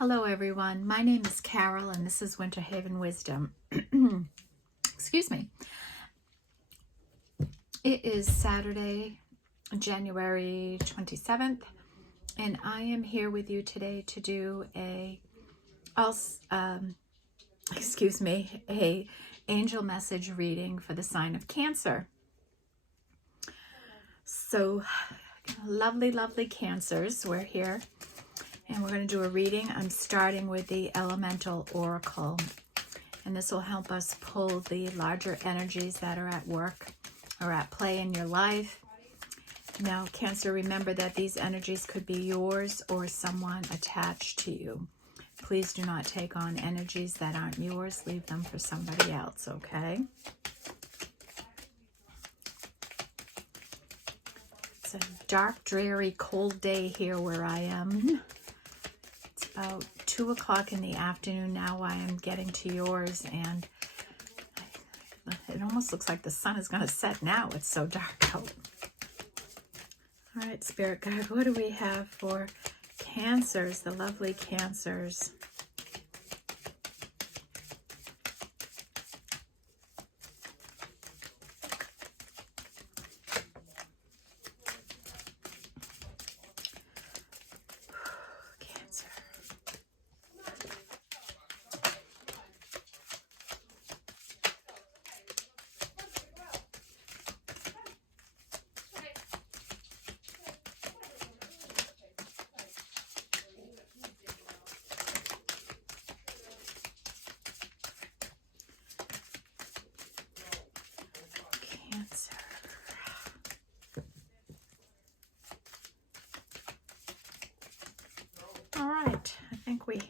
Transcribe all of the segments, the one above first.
Hello everyone, my name is Carol and this is Winter Haven Wisdom. Excuse me. It is Saturday, January 27th, and I am here with you today to do a angel message reading for the sign of Cancer. So, lovely Cancers, we're here. And we're going to do a reading. I'm starting with the Elemental Oracle. And this will help us pull the larger energies that are at work or at play in your life. Now, Cancer, remember that these energies could be yours or someone attached to you. Please do not take on energies that aren't yours. Leave them for somebody else, okay? It's a dark, dreary, cold day here where I am. About 2 o'clock in the afternoon now. I am getting to yours, and it almost looks like the sun is going to set now. It's so dark out. All right, Spirit Guide, what do we have for Cancers, the lovely Cancers? All right, I think we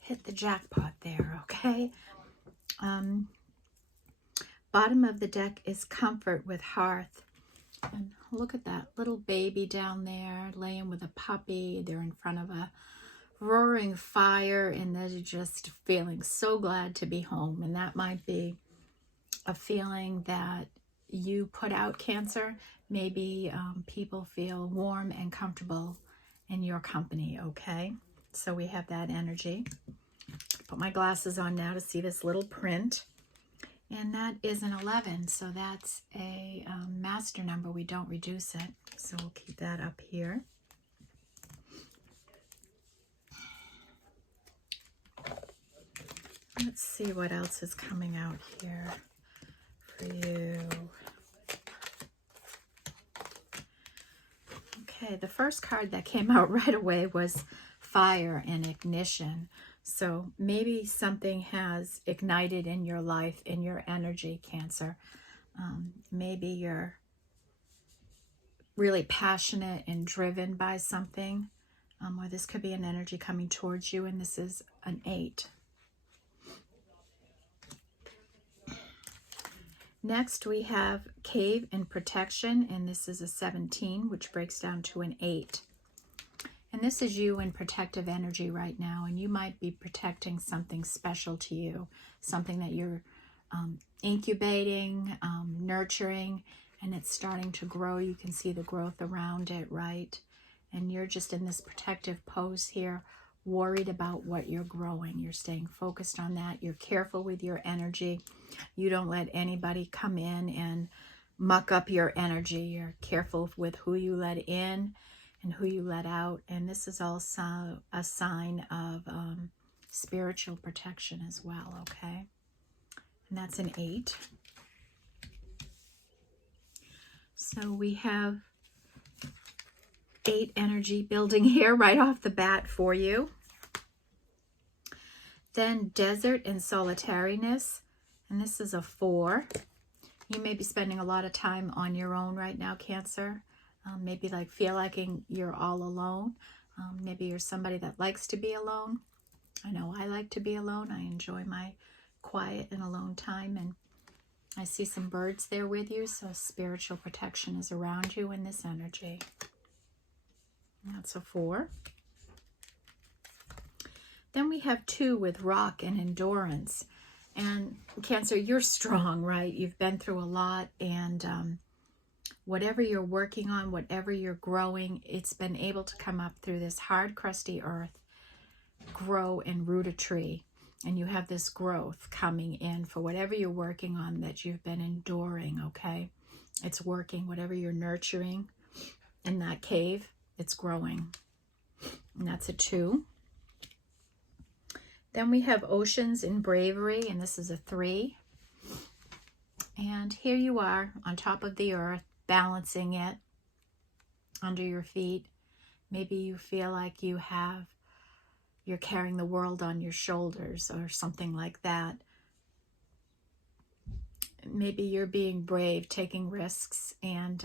hit the jackpot there, okay? Bottom of the deck is Comfort with Hearth. And look at that little baby down there laying with a puppy. They're in front of a roaring fire and they're just feeling so glad to be home. And that might be a feeling that you put out, Cancer. Maybe people feel warm and comfortable in your company, okay? So we have that energy. Put my glasses on now to see this little print. And that is an 11, so that's a master number. We don't reduce it, so we'll keep that up here. Let's see what else is coming out here for you. Okay, the first card that came out right away was Fire and Ignition. So maybe something has ignited in your life, in your energy, Cancer. Maybe you're really passionate and driven by something, or this could be an energy coming towards you, and this is an 8. Next, we have Cave and Protection, and this is a 17, which breaks down to an 8. And this is you in protective energy right now, and you might be protecting something special to you, something that you're incubating, nurturing, and it's starting to grow. You can see the growth around it, right? And you're just in this protective pose here, worried about what you're growing. You're staying focused on that. You're careful with your energy. You don't let anybody come in and muck up your energy. You're careful with who you let in and who you let out. And this is also a sign of spiritual protection as well, okay? And that's an 8. So we have 8 energy building here right off the bat for you. Then Desert and Solitariness, and this is a 4. You may be spending a lot of time on your own right now, Cancer. Maybe feel like you're all alone. Maybe you're somebody that likes to be alone. I know I like to be alone. I enjoy my quiet and alone time, and I see some birds there with you, so spiritual protection is around you in this energy. That's a 4. Then we have 2 with Rock and Endurance. And Cancer, you're strong, right? You've been through a lot, and whatever you're working on, whatever you're growing, it's been able to come up through this hard, crusty earth grow and root a tree. And you have this growth coming in for whatever you're working on that you've been enduring, okay? It's working. Whatever you're nurturing in that cave, it's growing. And that's a 2. Then we have oceans in bravery, and this is a 3. And here you are on top of the earth, balancing it under your feet. Maybe you feel like you're carrying the world on your shoulders or something like that. Maybe you're being brave, taking risks, and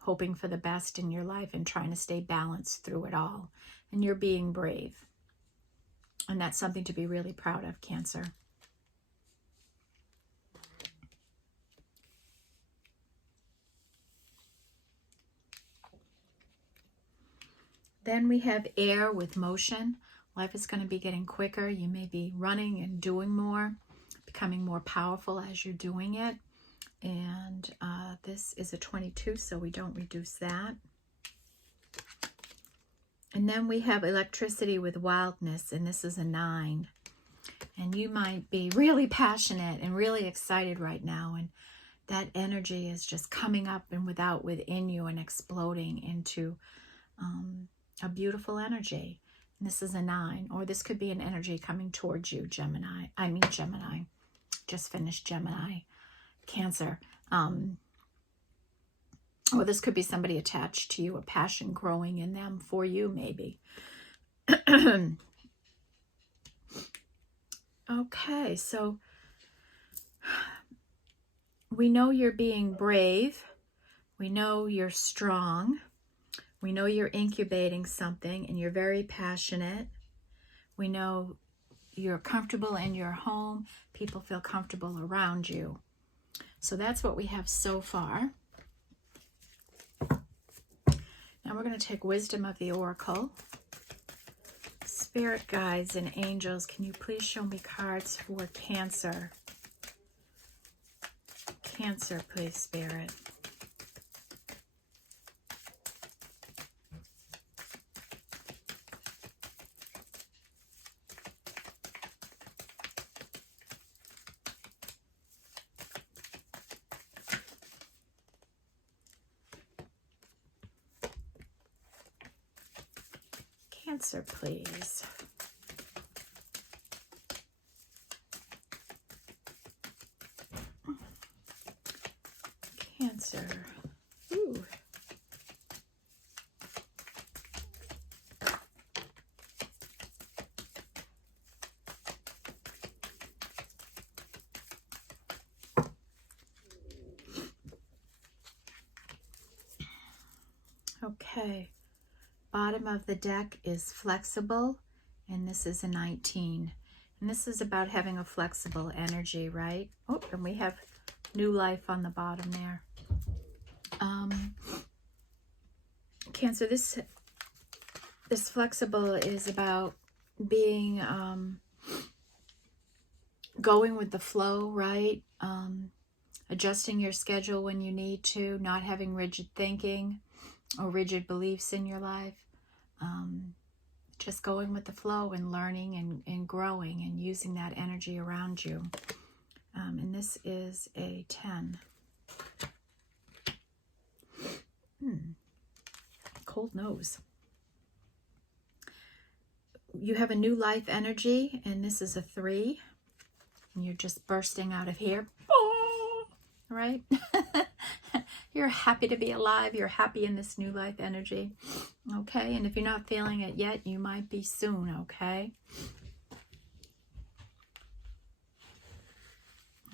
hoping for the best in your life and trying to stay balanced through it all. And you're being brave. And that's something to be really proud of, Cancer. Then we have air with motion. Life is going to be getting quicker. You may be running and doing more, becoming more powerful as you're doing it. And this is a 22, so we don't reduce that. And then we have electricity with wildness, and this is a 9. And you might be really passionate and really excited right now, and that energy is just coming up and within you and exploding into a beautiful energy. And this is a 9, or this could be an energy coming towards you, Gemini. Just finished Gemini. Cancer. Or this could be somebody attached to you, a passion growing in them for you, maybe. Okay, so we know you're being brave. We know you're strong. We know you're incubating something and you're very passionate. We know you're comfortable in your home. People feel comfortable around you. So that's what we have so far. Now we're going to take wisdom of the oracle. Spirit guides and angels, can you please show me cards for Cancer? Cancer, please, Spirit. Cancer, please. Cancer. Ooh. Okay. Bottom of the deck is flexible, and this is a 19. And this is about having a flexible energy, right? Oh, and we have new life on the bottom there. Cancer, this flexible is about being going with the flow, right? Adjusting your schedule when you need to, not having rigid thinking or rigid beliefs in your life. Just going with the flow and learning and growing and using that energy around you. And this is a 10. Cold nose. You have a new life energy, and this is a 3. And you're just bursting out of here. Oh, right? You're happy to be alive. You're happy in this new life energy. Okay? And if you're not feeling it yet, you might be soon, okay?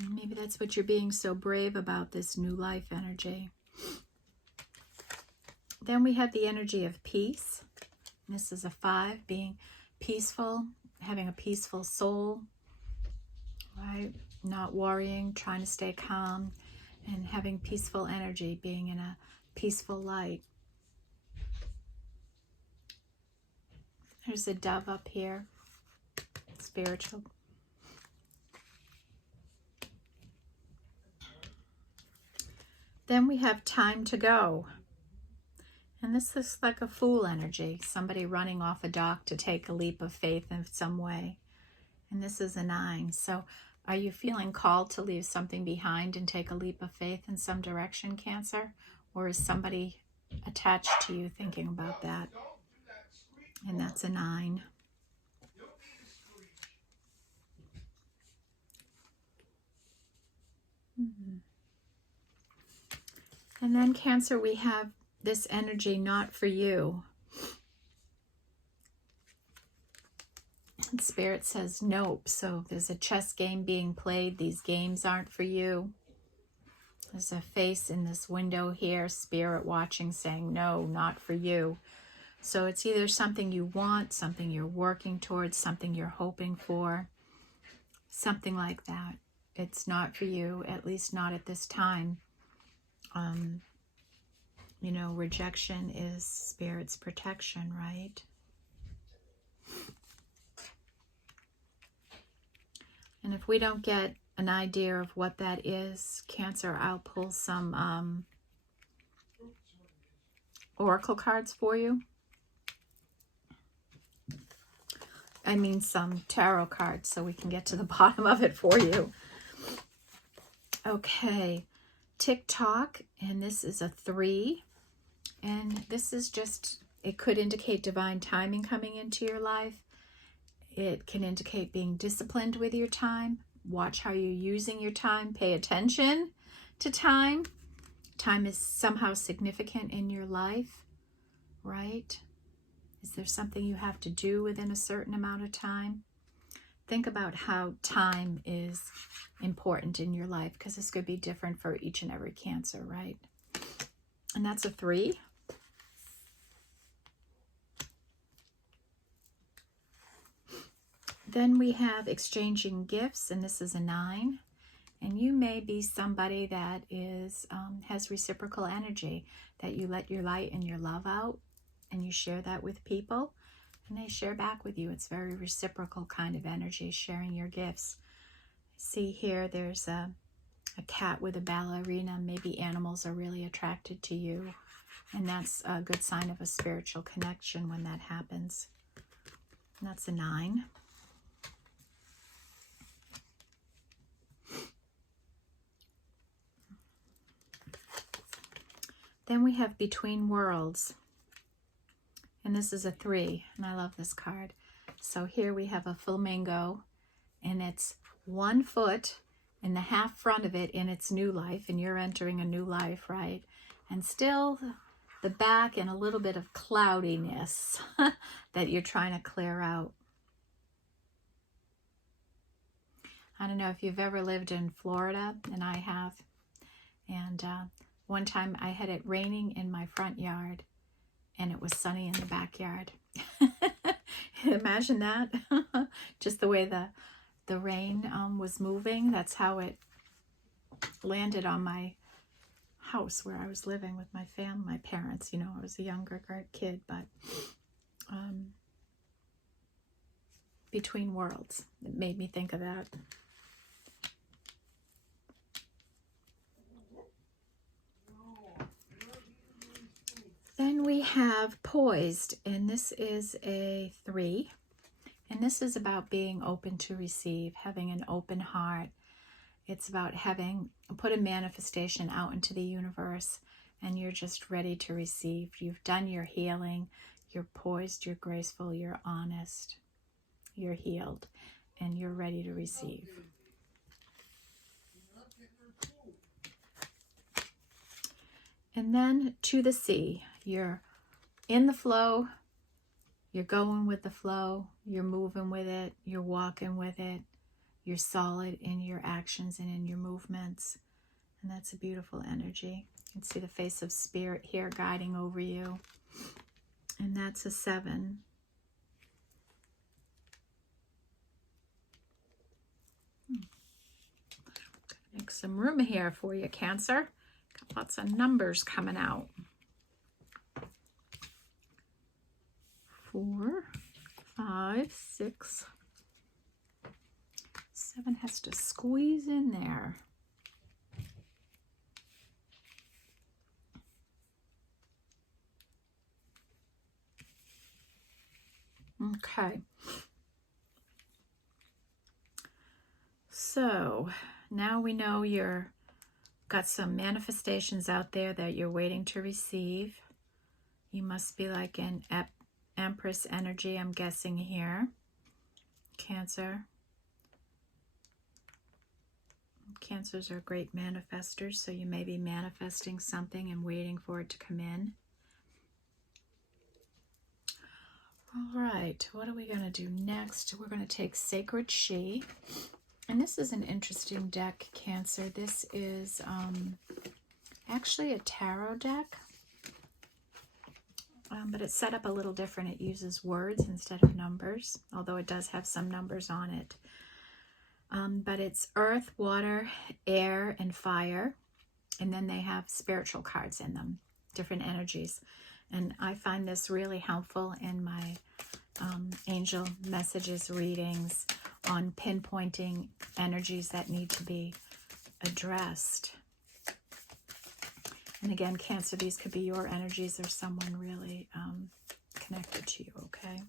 And maybe that's what you're being so brave about, this new life energy. Then we have the energy of peace. And this is a 5, being peaceful, having a peaceful soul, right? Not worrying, trying to stay calm, and having peaceful energy, being in a peaceful light. There's a dove up here, spiritual. Then we have time to go. And this is like a fool energy, somebody running off a dock to take a leap of faith in some way. And this is a 9. So are you feeling called to leave something behind and take a leap of faith in some direction, Cancer? Or is somebody attached to you thinking about that? And that's a 9. And then Cancer, we have this energy not for you. And Spirit says nope. So there's a chess game being played. These games aren't for you. There's a face in this window here, Spirit watching, saying no, not for you. So it's either something you want, something you're working towards, something you're hoping for, something like that. It's not for you, at least not at this time. You know, rejection is Spirit's protection, right? And if we don't get an idea of what that is, Cancer, I'll pull some oracle cards for you. I mean some tarot cards so we can get to the bottom of it for you. Okay, tick-tock, and this is a 3. And this is just, it could indicate divine timing coming into your life. It can indicate being disciplined with your time. Watch how you're using your time. Pay attention to time. Time is somehow significant in your life, right? Is there something you have to do within a certain amount of time? Think about how time is important in your life, because this could be different for each and every Cancer, right? And that's a 3. Then we have exchanging gifts, and this is a 9. And you may be somebody that is has reciprocal energy, that you let your light and your love out, and you share that with people, and they share back with you. It's very reciprocal kind of energy, sharing your gifts. See here, there's a cat with a ballerina. Maybe animals are really attracted to you, and that's a good sign of a spiritual connection when that happens. And that's a 9. Then we have Between Worlds, and this is a 3, and I love this card. So here we have a flamingo, and it's 1 foot in the half front of it in its new life, and you're entering a new life, right? And still the back and a little bit of cloudiness that you're trying to clear out. I don't know if you've ever lived in Florida, and I have. And one time I had it raining in my front yard, and it was sunny in the backyard. Imagine that. Just the way the rain was moving. That's how it landed on my house where I was living with my family, my parents. You know, I was a younger kid, but Between Worlds. It made me think of that. Then we have Poised, and this is a 3. And this is about being open to receive, having an open heart. It's about having put a manifestation out into the universe, and you're just ready to receive. You've done your healing. You're poised, you're graceful, you're honest, you're healed, and you're ready to receive. And then To the Sea. You're in the flow, you're going with the flow, you're moving with it, you're walking with it, you're solid in your actions and in your movements. And that's a beautiful energy. You can see the face of Spirit here guiding over you. And that's a 7. Make some room here for you, Cancer. Got lots of numbers coming out. 4, 5, 6, 7 has to squeeze in there. Okay. So now we know you're got some manifestations out there that you're waiting to receive. You must be like an Empress energy, I'm guessing here. Cancer. Cancers are great manifestors, so you may be manifesting something and waiting for it to come in. All right, what are we going to do next? We're going to take Sacred She. And this is an interesting deck, Cancer. This is actually a tarot deck, but it's set up a little different. It uses words instead of numbers, although it does have some numbers on it. But it's earth, water, air, and fire. And then they have spiritual cards in them, different energies. And I find this really helpful in my angel messages readings on pinpointing energies that need to be addressed. And again, Cancer, these could be your energies or someone really connected to you, okay?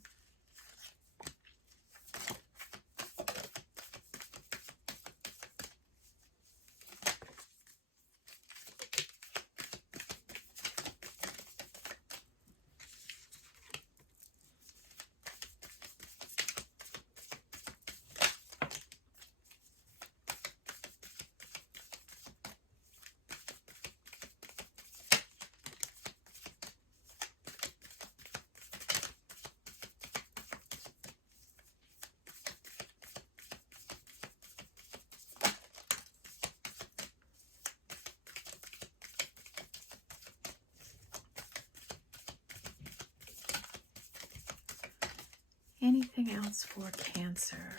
Anything else for Cancer?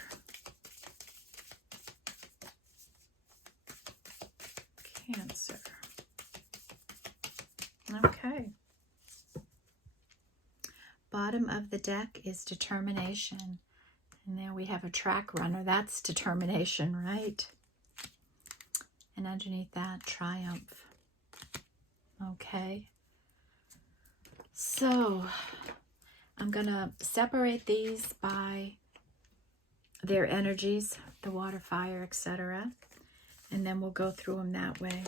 Cancer. Okay. Bottom of the deck is Determination. And there we have a track runner. That's determination, right? And underneath that, Triumph. Okay. So I'm going to separate these by their energies, the water, fire, etc. And then we'll go through them that way.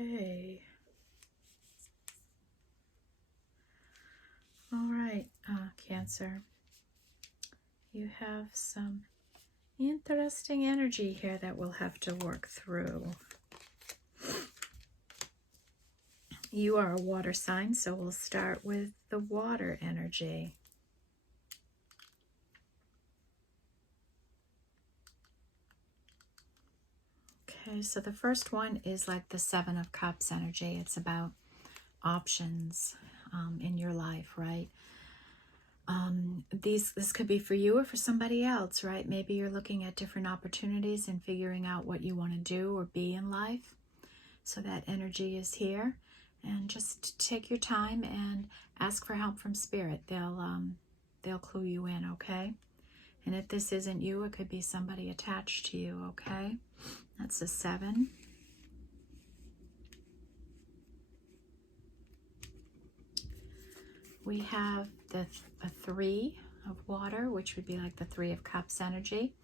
Okay. All right, Cancer. You have some interesting energy here that we'll have to work through. You are a water sign, so we'll start with the water energy. Okay, so the first one is like the Seven of Cups energy. It's about options in your life, right? This could be for you or for somebody else, right? Maybe you're looking at different opportunities and figuring out what you want to do or be in life. So that energy is here. And just take your time and ask for help from Spirit. They'll clue you in, okay? And if this isn't you, it could be somebody attached to you, okay? That's a 7. We have a 3 of water, which would be like the 3 of Cups energy.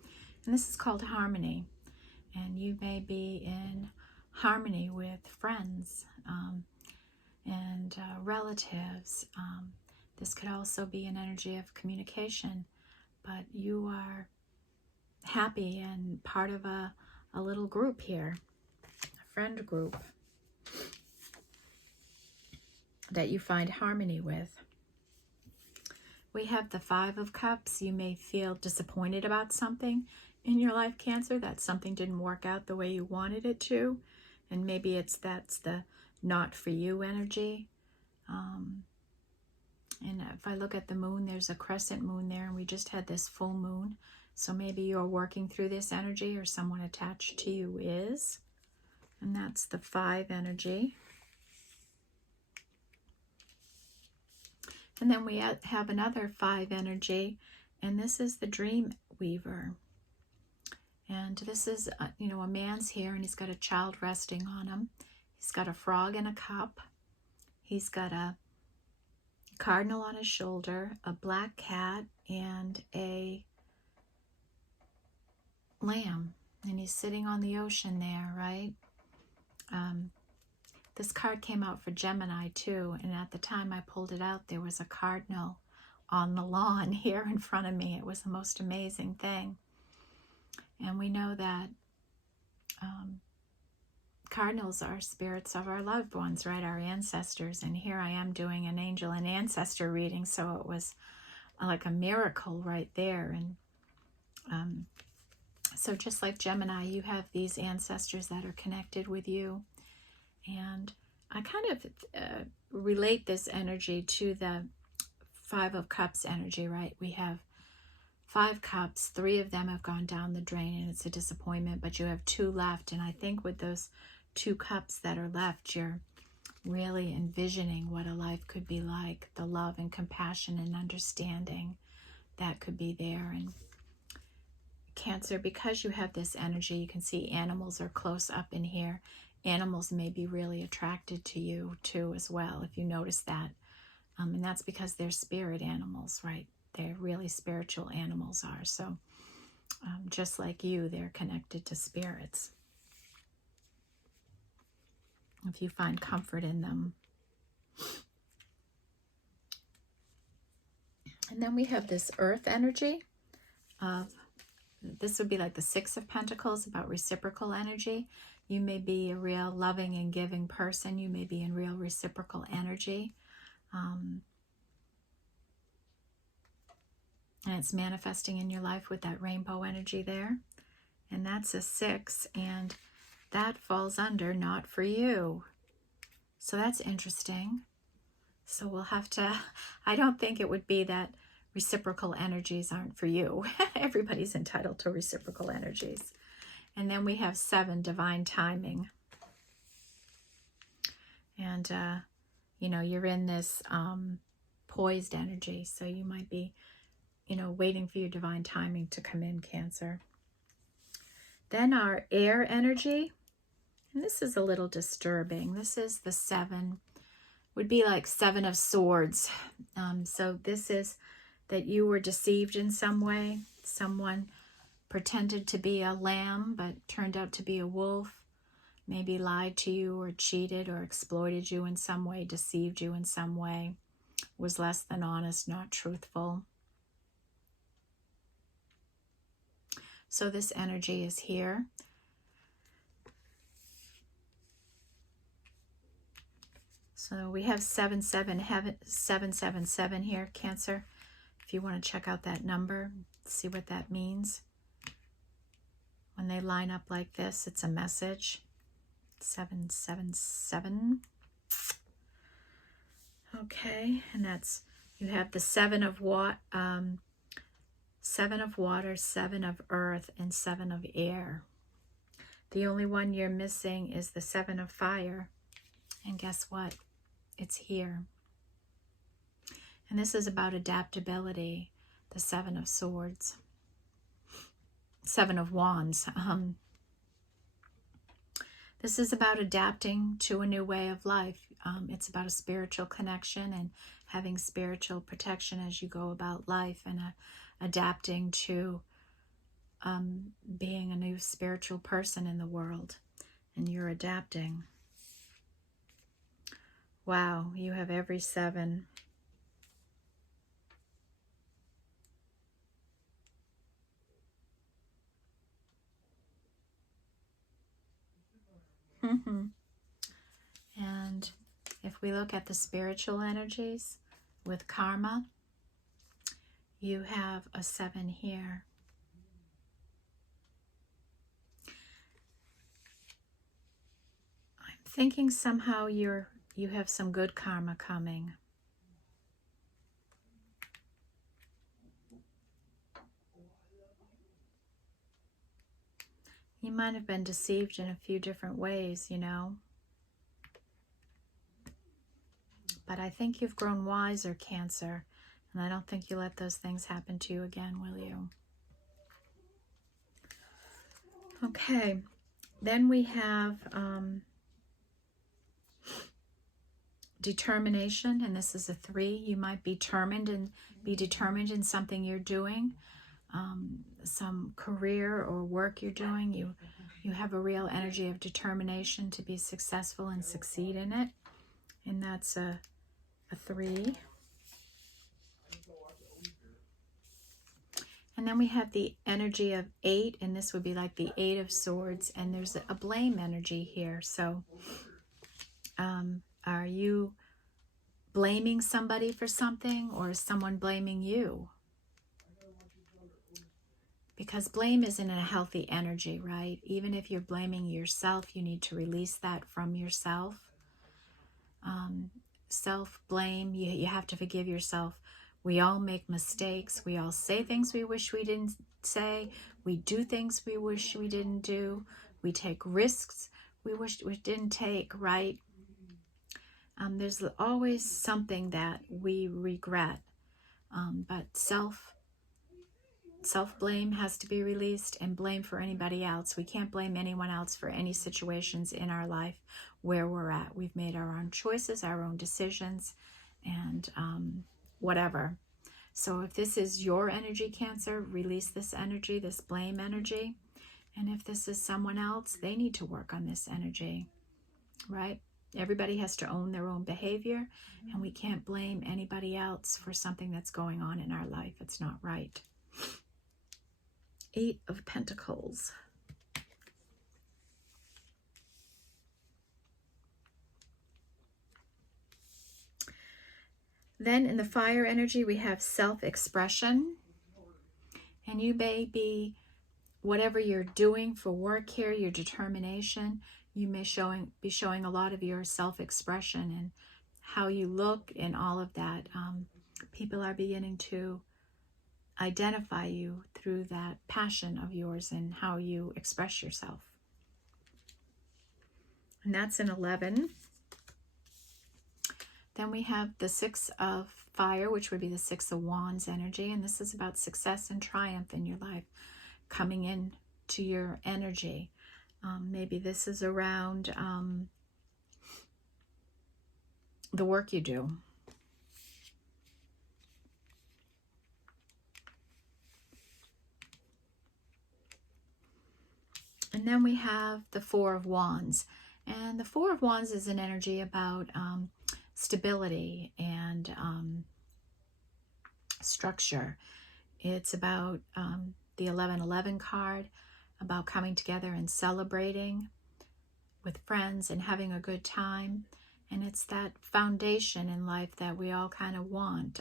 And this is called harmony. And you may be in harmony with friends and relatives. This could also be an energy of communication, but you are happy and part of a little group here, a friend group. that you find harmony with. We have the Five of Cups. You may feel disappointed about something in your life, Cancer, that something didn't work out the way you wanted it to. And maybe that's the not for you energy. And if I look at the moon, there's a crescent moon there, and we just had this full moon. So maybe you're working through this energy, or someone attached to you is. And that's the 5 energy. And then we have another 5 energy, and this is the Dream Weaver. And this is, you know, a man's here, and he's got a child resting on him. He's got a frog in a cup. He's got a cardinal on his shoulder, a black cat, and a lamb. And he's sitting on the ocean there, right? This card came out for Gemini too, and at the time I pulled it out, there was a cardinal on the lawn here in front of me. It was the most amazing thing. And we know that cardinals are spirits of our loved ones, right? Our ancestors. And here I am doing an angel and ancestor reading, so it was like a miracle right there. And so just like Gemini, you have these ancestors that are connected with you. And I kind of relate this energy to the 5 of Cups energy, right? We have 5 cups, 3 of them have gone down the drain, and it's a disappointment, but you have 2 left. And I think with those 2 cups that are left, you're really envisioning what a life could be like, the love and compassion and understanding that could be there. And Cancer, because you have this energy, you can see animals are close up in here. Animals may be really attracted to you too as well, if you notice that. And that's because they're spirit animals, right? They're really spiritual animals are. So just like you, they're connected to spirits. If you find comfort in them. And then we have this earth energy of, this would be like the 6 of Pentacles, about reciprocal energy. You may be a real loving and giving person. You may be in real reciprocal energy. And it's manifesting in your life with that rainbow energy there. And that's a 6, and that falls under not for you. So that's interesting. So we'll have to, I don't think it would be that reciprocal energies aren't for you. Everybody's entitled to reciprocal energies. And then we have 7, divine timing. And, you know, you're in this poised energy. So you might be, you know, waiting for your divine timing to come in, Cancer. Then our air energy. And this is a little disturbing. This is the 7. Would be like 7 of Swords. So this is that you were deceived in some way. Someone pretended to be a lamb but turned out to be a wolf. Maybe lied to you or cheated or exploited you in some way, deceived you in some way, was less than honest, not truthful. So this energy is here. So we have 777 here, Cancer. If you want to check out that number, see what that means. When they line up like this, it's a message. 777. Okay, and that's, you have the 7 of water, 7 of earth, and 7 of air. The only one you're missing is the 7 of fire. And guess what? It's here. And this is about adaptability, the 7 of Swords. 7 of Wands. This is about adapting to a new way of life. It's about a spiritual connection and having spiritual protection as you go about life, and adapting to being a new spiritual person in the world. And you're adapting. Wow, you have every 7. And if we look at the spiritual energies with karma, you have a 7 here. I'm thinking somehow you have some good karma coming. You might have been deceived in a few different ways, you know. But I think you've grown wiser, Cancer. And I don't think you let those things happen to you again, will you? Okay. Then we have determination, and this is a 3. You might be determined in something you're doing. Some career or work you're doing, you have a real energy of determination to be successful and succeed in it, and that's a 3. And then we have the energy of 8, and this would be like the 8 of Swords, and there's a blame energy here. So are you blaming somebody for something, or is someone blaming you? Because blame isn't a healthy energy, right? Even if you're blaming yourself, you need to release that from yourself. Self-blame, you have to forgive yourself. We all make mistakes. We all say things we wish we didn't say. We do things we wish we didn't do. We take risks we wish we didn't take, right? There's always something that we regret. But self-blame has to be released, and blame for anybody else. We can't blame anyone else for any situations in our life where we're at. We've made our own choices, our own decisions, and whatever. So if this is your energy, Cancer, release this energy, this blame energy. And if this is someone else, they need to work on this energy, right? Everybody has to own their own behavior, and we can't blame anybody else for something that's going on in our life. It's not right. 8 of Pentacles. Then in the fire energy, we have self-expression. And you may be, whatever you're doing for work here, your determination, you may be showing a lot of your self-expression and how you look and all of that. People are beginning to identify you through that passion of yours and how you express yourself. And that's an 11. Then we have the 6 of Fire, which would be the 6 of Wands energy. And this is about success and triumph in your life coming in to your energy. Maybe this is around the work you do. And then we have the 4 of Wands. And the 4 of Wands is an energy about stability and structure. It's about the 1111 card, about coming together and celebrating with friends and having a good time. And it's that foundation in life that we all kind of want.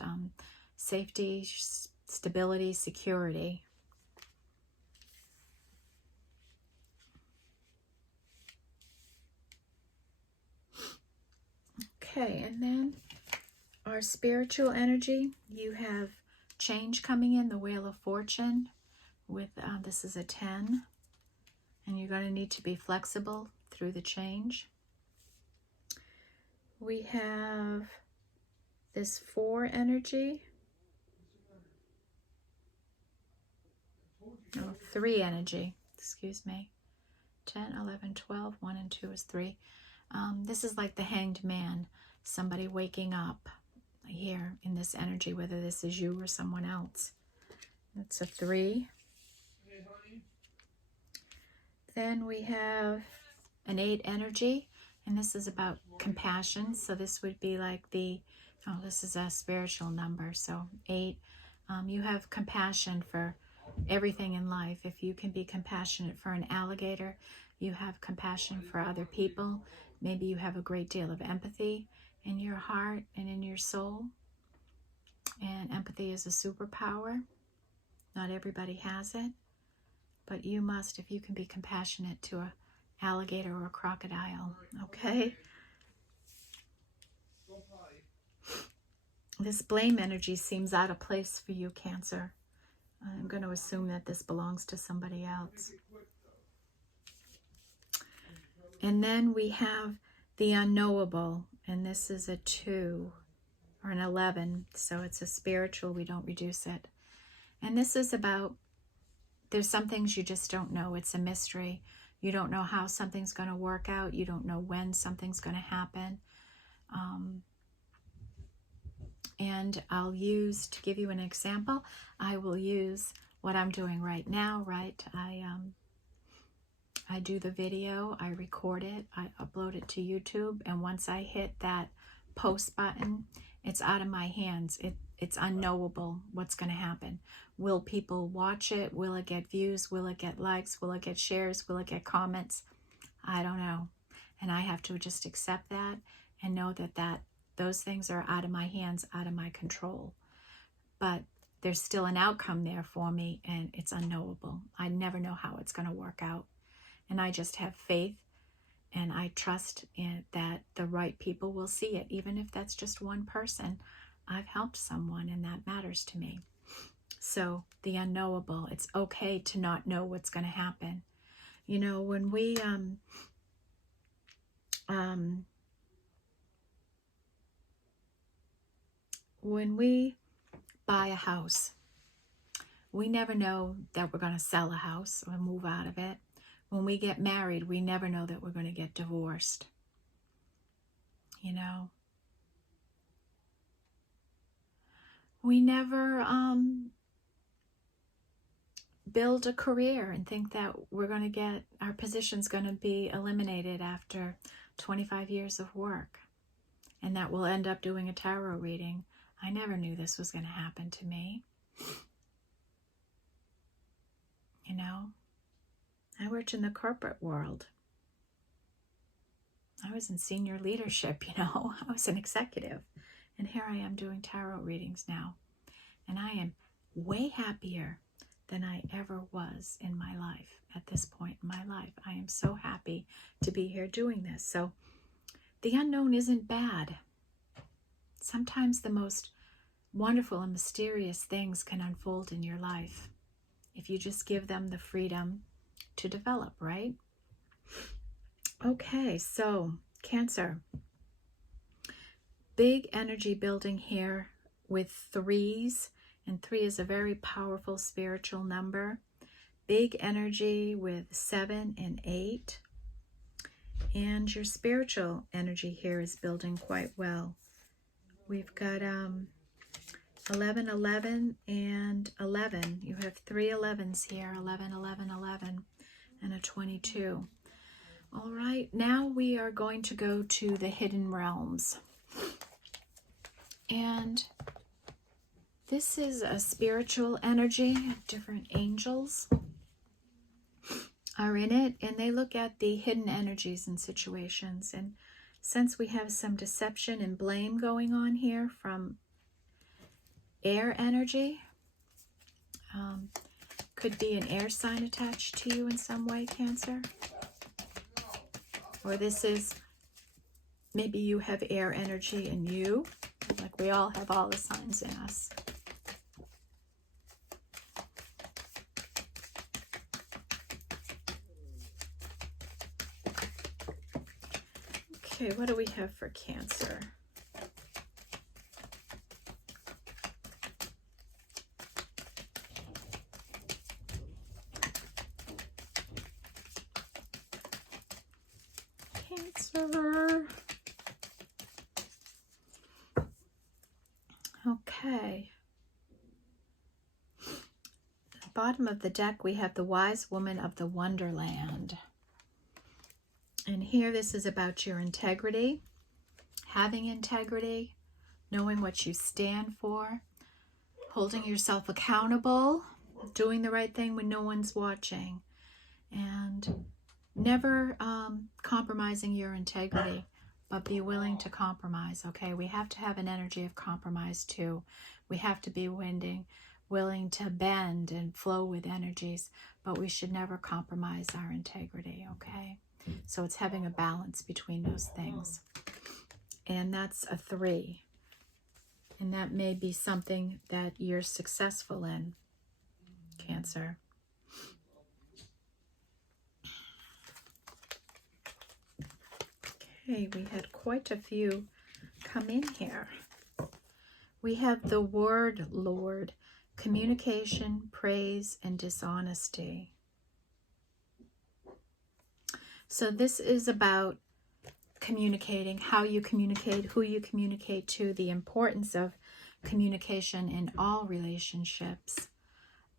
Safety, stability, security. Okay, and then our spiritual energy, you have change coming in, the Wheel of Fortune, with this is a 10, and you're going to need to be flexible through the change. We have this 4 energy, no, 3 energy, excuse me, 10, 11, 12, 1 and 2 is 3. This is like the Hanged Man, somebody waking up here in this energy, whether this is you or someone else. That's a 3. Then we have an 8 energy, and this is about compassion. So this would be like this is a spiritual number. So 8, you have compassion for everything in life. If you can be compassionate for an alligator, you have compassion for other people. Maybe you have a great deal of empathy in your heart and in your soul. And empathy is a superpower. Not everybody has it. But you must, if you can be compassionate to an alligator or a crocodile. Okay? This blame energy seems out of place for you, Cancer. I'm going to assume that this belongs to somebody else. And then we have the unknowable, and this is a 2 or an 11, so it's a spiritual, we don't reduce it. And this is about, there's some things you just don't know. It's a mystery. You don't know how something's going to work out. You don't know when something's going to happen. And I'll use, to give you an example, I will use what I'm doing right now, right? I do the video, I record it, I upload it to YouTube, and once I hit that post button, it's out of my hands. It's unknowable what's going to happen. Will people watch it? Will it get views? Will it get likes? Will it get shares? Will it get comments? I don't know. And I have to just accept that and know that those things are out of my hands, out of my control. But there's still an outcome there for me, and it's unknowable. I never know how it's going to work out. And I just have faith, and I trust in that the right people will see it. Even if that's just one person, I've helped someone, and that matters to me. So the unknowable, it's okay to not know what's going to happen. You know, when we buy a house, we never know that we're going to sell a house or move out of it. When we get married, we never know that we're going to get divorced. You know, we never build a career and think that we're going to get, our position's going to be eliminated after 25 years of work, and that we'll end up doing a tarot reading. I never knew this was going to happen to me. You know, I worked in the corporate world. I was in senior leadership, you know. I was an executive. And here I am doing tarot readings now. And I am way happier than I ever was in my life at this point in my life. I am so happy to be here doing this. So the unknown isn't bad. Sometimes the most wonderful and mysterious things can unfold in your life if you just give them the freedom to develop, right? Okay, so Cancer. Big energy building here with 3s, and 3 is a very powerful spiritual number. Big energy with 7 and 8. And your spiritual energy here is building quite well. We've got 11, 11, and 11. You have 3 11s here, 11, 11, 11, and a 22. All right, now we are going to go to the hidden realms. And this is a spiritual energy. Different angels are in it, and they look at the hidden energies in situations. And since we have some deception and blame going on here from air energy, could be an air sign attached to you in some way, Cancer. Or this is, maybe you have air energy in you. Like we all have all the signs in us. Okay, what do we have for Cancer? Cancer. Okay. At the bottom of the deck, we have the Wise Woman of the Wonderland. And here, this is about your integrity, having integrity, knowing what you stand for, holding yourself accountable, doing the right thing when no one's watching. And never compromising your integrity, but be willing to compromise, okay? We have to have an energy of compromise too. We have to be willing to bend and flow with energies, but we should never compromise our integrity, okay? So it's having a balance between those things. And that's a 3. And that may be something that you're successful in, Cancer. Okay, we had quite a few come in here. We have the word Lord, communication, praise, and dishonesty. So this is about communicating, how you communicate, who you communicate to, the importance of communication in all relationships.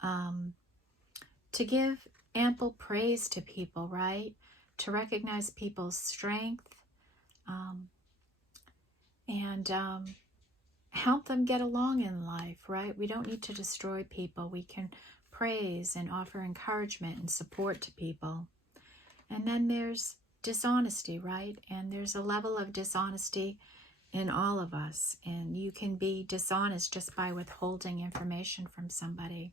To give ample praise to people, right? To recognize people's strength, and help them get along in life, right? We don't need to destroy people. We can praise and offer encouragement and support to people. And then there's dishonesty, right? And there's a level of dishonesty in all of us. And you can be dishonest just by withholding information from somebody.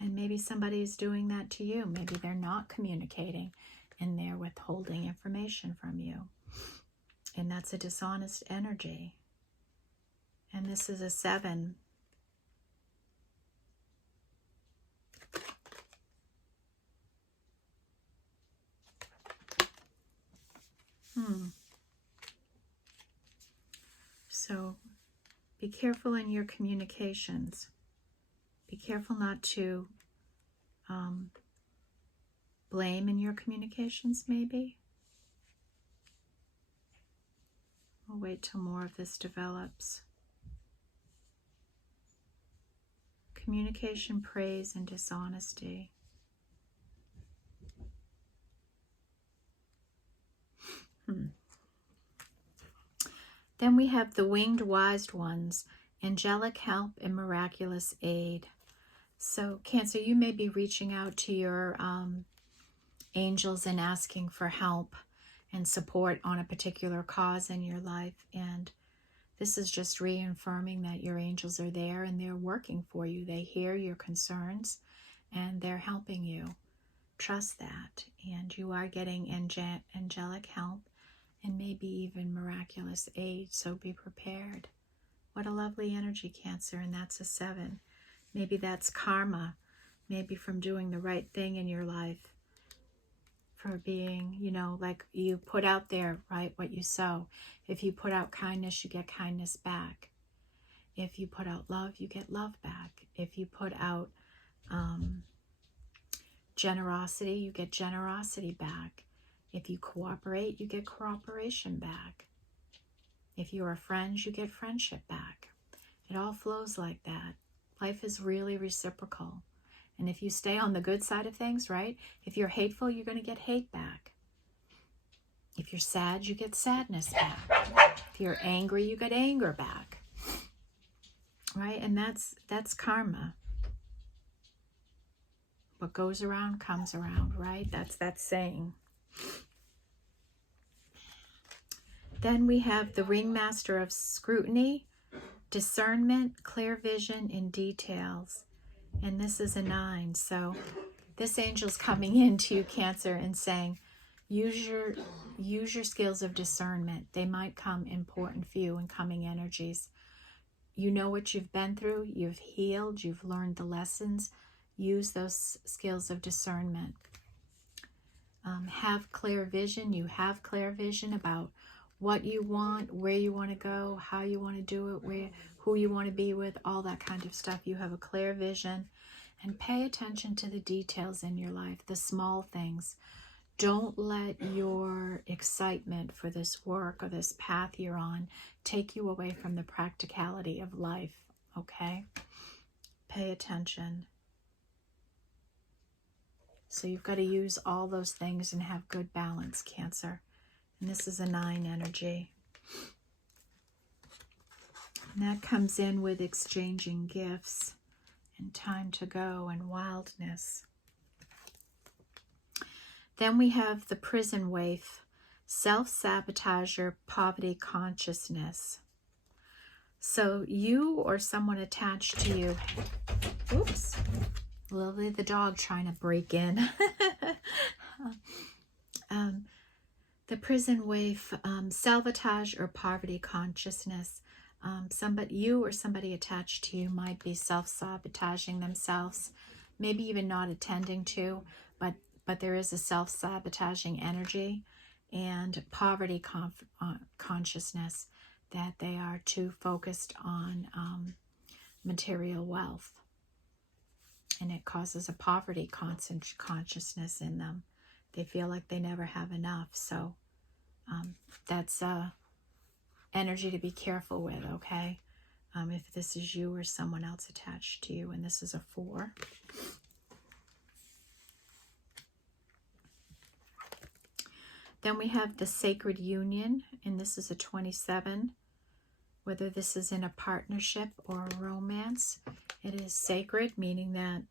And maybe somebody's doing that to you. Maybe they're not communicating and they're withholding information from you. And that's a dishonest energy. And this is a 7. So be careful in your communications. Be careful not to blame in your communications, maybe. We'll wait till more of this develops. Communication, praise, and dishonesty. Then we have the winged wise ones, angelic help and miraculous aid. So Cancer, you may be reaching out to your angels and asking for help and support on a particular cause in your life. And this is just reaffirming that your angels are there and they're working for you. They hear your concerns and they're helping you. Trust that. And you are getting angelic help and maybe even miraculous aid. So be prepared. What a lovely energy, Cancer. And that's a 7. Maybe that's karma. Maybe from doing the right thing in your life. For being, you know, like you put out there, right, what you sow. If you put out kindness, you get kindness back. If you put out love, you get love back. If you put out generosity, you get generosity back. If you cooperate, you get cooperation back. If you're a friend, you get friendship back. It all flows like that. Life is really reciprocal. And if you stay on the good side of things, right? If you're hateful, you're going to get hate back. If you're sad, you get sadness back. If you're angry, you get anger back. Right? And that's karma. What goes around comes around, right? That's that saying. Then we have the ringmaster of scrutiny, discernment, clear vision, and details. And this is a 9. So this angel's coming into you, Cancer, and saying, use your skills of discernment. They might come important for you in coming energies. You know what you've been through. You've healed. You've learned the lessons. Use those skills of discernment. Have clear vision. You have clear vision about what you want, where you want to go, how you want to do it, who you want to be with, all that kind of stuff. You have a clear vision. And pay attention to the details in your life, the small things. Don't let your excitement for this work or this path you're on take you away from the practicality of life, okay? Pay attention. So you've got to use all those things and have good balance, Cancer. And this is a 9 energy. And that comes in with exchanging gifts and time to go and wildness. Then we have the prison waif, self-sabotager, poverty consciousness. So you or someone attached to you, oops, Lily the dog trying to break in. The prison waif, sabotage or poverty consciousness. You or somebody attached to you might be self-sabotaging themselves, maybe even not attending to, but there is a self-sabotaging energy, and poverty consciousness, that they are too focused on material wealth, and it causes a poverty consciousness in them. They feel like they never have enough. So that's energy to be careful with, okay? If this is you or someone else attached to you, and this is a 4. Then we have the sacred union, and this is a 27. Whether this is in a partnership or a romance, it is sacred, meaning that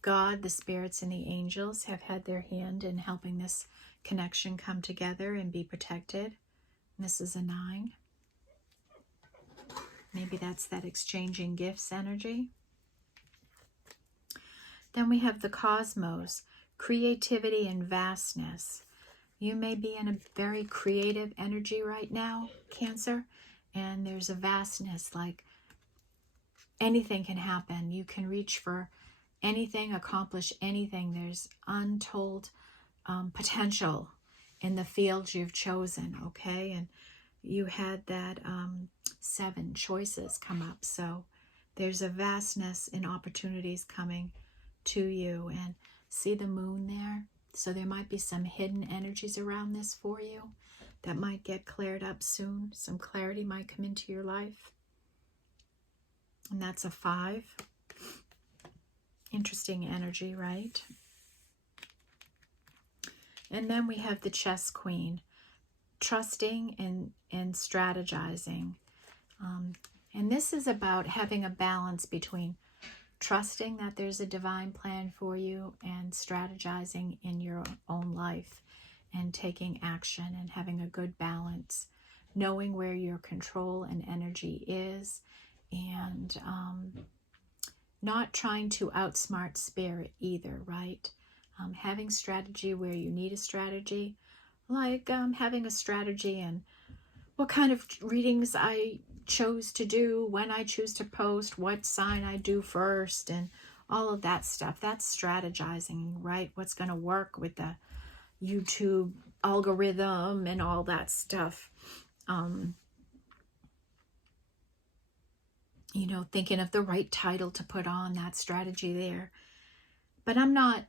God, the spirits, and the angels have had their hand in helping this connection come together and be protected. And this is a 9. Maybe that's that exchanging gifts energy. Then we have the cosmos, creativity and vastness. You may be in a very creative energy right now, Cancer, and there's a vastness, like anything can happen. You can reach for anything, accomplish anything. There's untold potential in the field you've chosen, okay? And you had that 7 choices come up. So there's a vastness in opportunities coming to you. And see the moon there? So there might be some hidden energies around this for you that might get cleared up soon. Some clarity might come into your life. And that's a 5. Interesting energy, right? And then we have the chess queen, trusting and strategizing. And this is about having a balance between trusting that there's a divine plan for you and strategizing in your own life and taking action and having a good balance, knowing where your control and energy is, and not trying to outsmart spirit either, right? Having strategy where you need a strategy, like having a strategy and what kind of readings I chose to do, when I choose to post, what sign I do first, and all of that stuff. That's strategizing, right? What's going to work with the YouTube algorithm and all that stuff. You know, thinking of the right title to put on that strategy there. But I'm not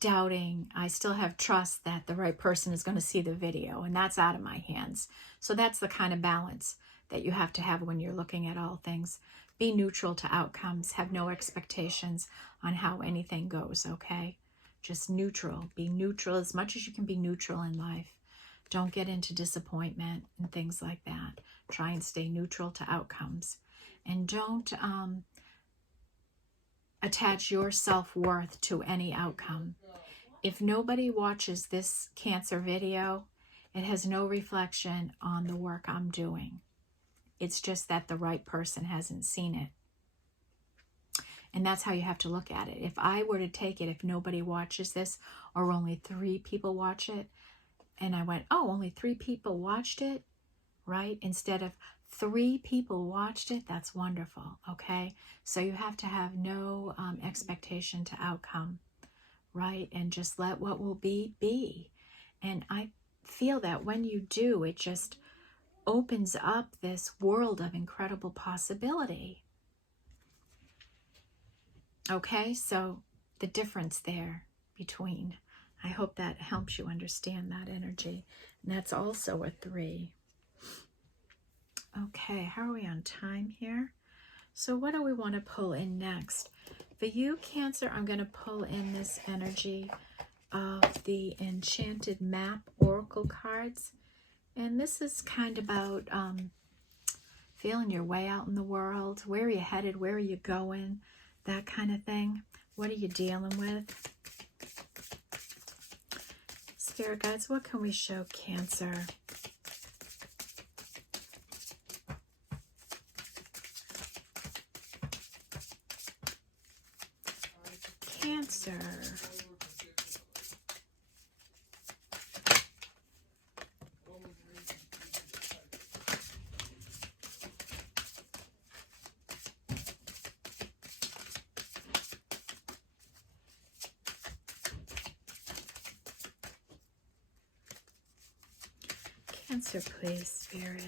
doubting. I still have trust that the right person is going to see the video, and that's out of my hands. So that's the kind of balance that you have to have when you're looking at all things. Be neutral to outcomes. Have no expectations on how anything goes, okay? Just neutral. Be neutral as much as you can be neutral in life. Don't get into disappointment and things like that. Try and stay neutral to outcomes. And don't attach your self-worth to any outcome. If nobody watches this Cancer video, it has no reflection on the work I'm doing. It's just that the right person hasn't seen it. And that's how you have to look at it. If I were to take it, if nobody watches this, or only 3 people watch it, and I went, oh, only 3 people watched it, right? Instead of 3 people watched it, that's wonderful, okay? So you have to have no expectation to outcome, right? And just let what will be, be. And I feel that when you do, it just opens up this world of incredible possibility. Okay, so the difference there between, I hope that helps you understand that energy. And that's also a 3. Okay, how are we on time here? So what do we want to pull in next? For you, Cancer, I'm going to pull in this energy of the Enchanted Map Oracle cards. And this is kind of about feeling your way out in the world. Where are you headed? Where are you going? That kind of thing. What are you dealing with? Spirit guides, what can we show Cancer? Cancer. Cancer, please, Spirit.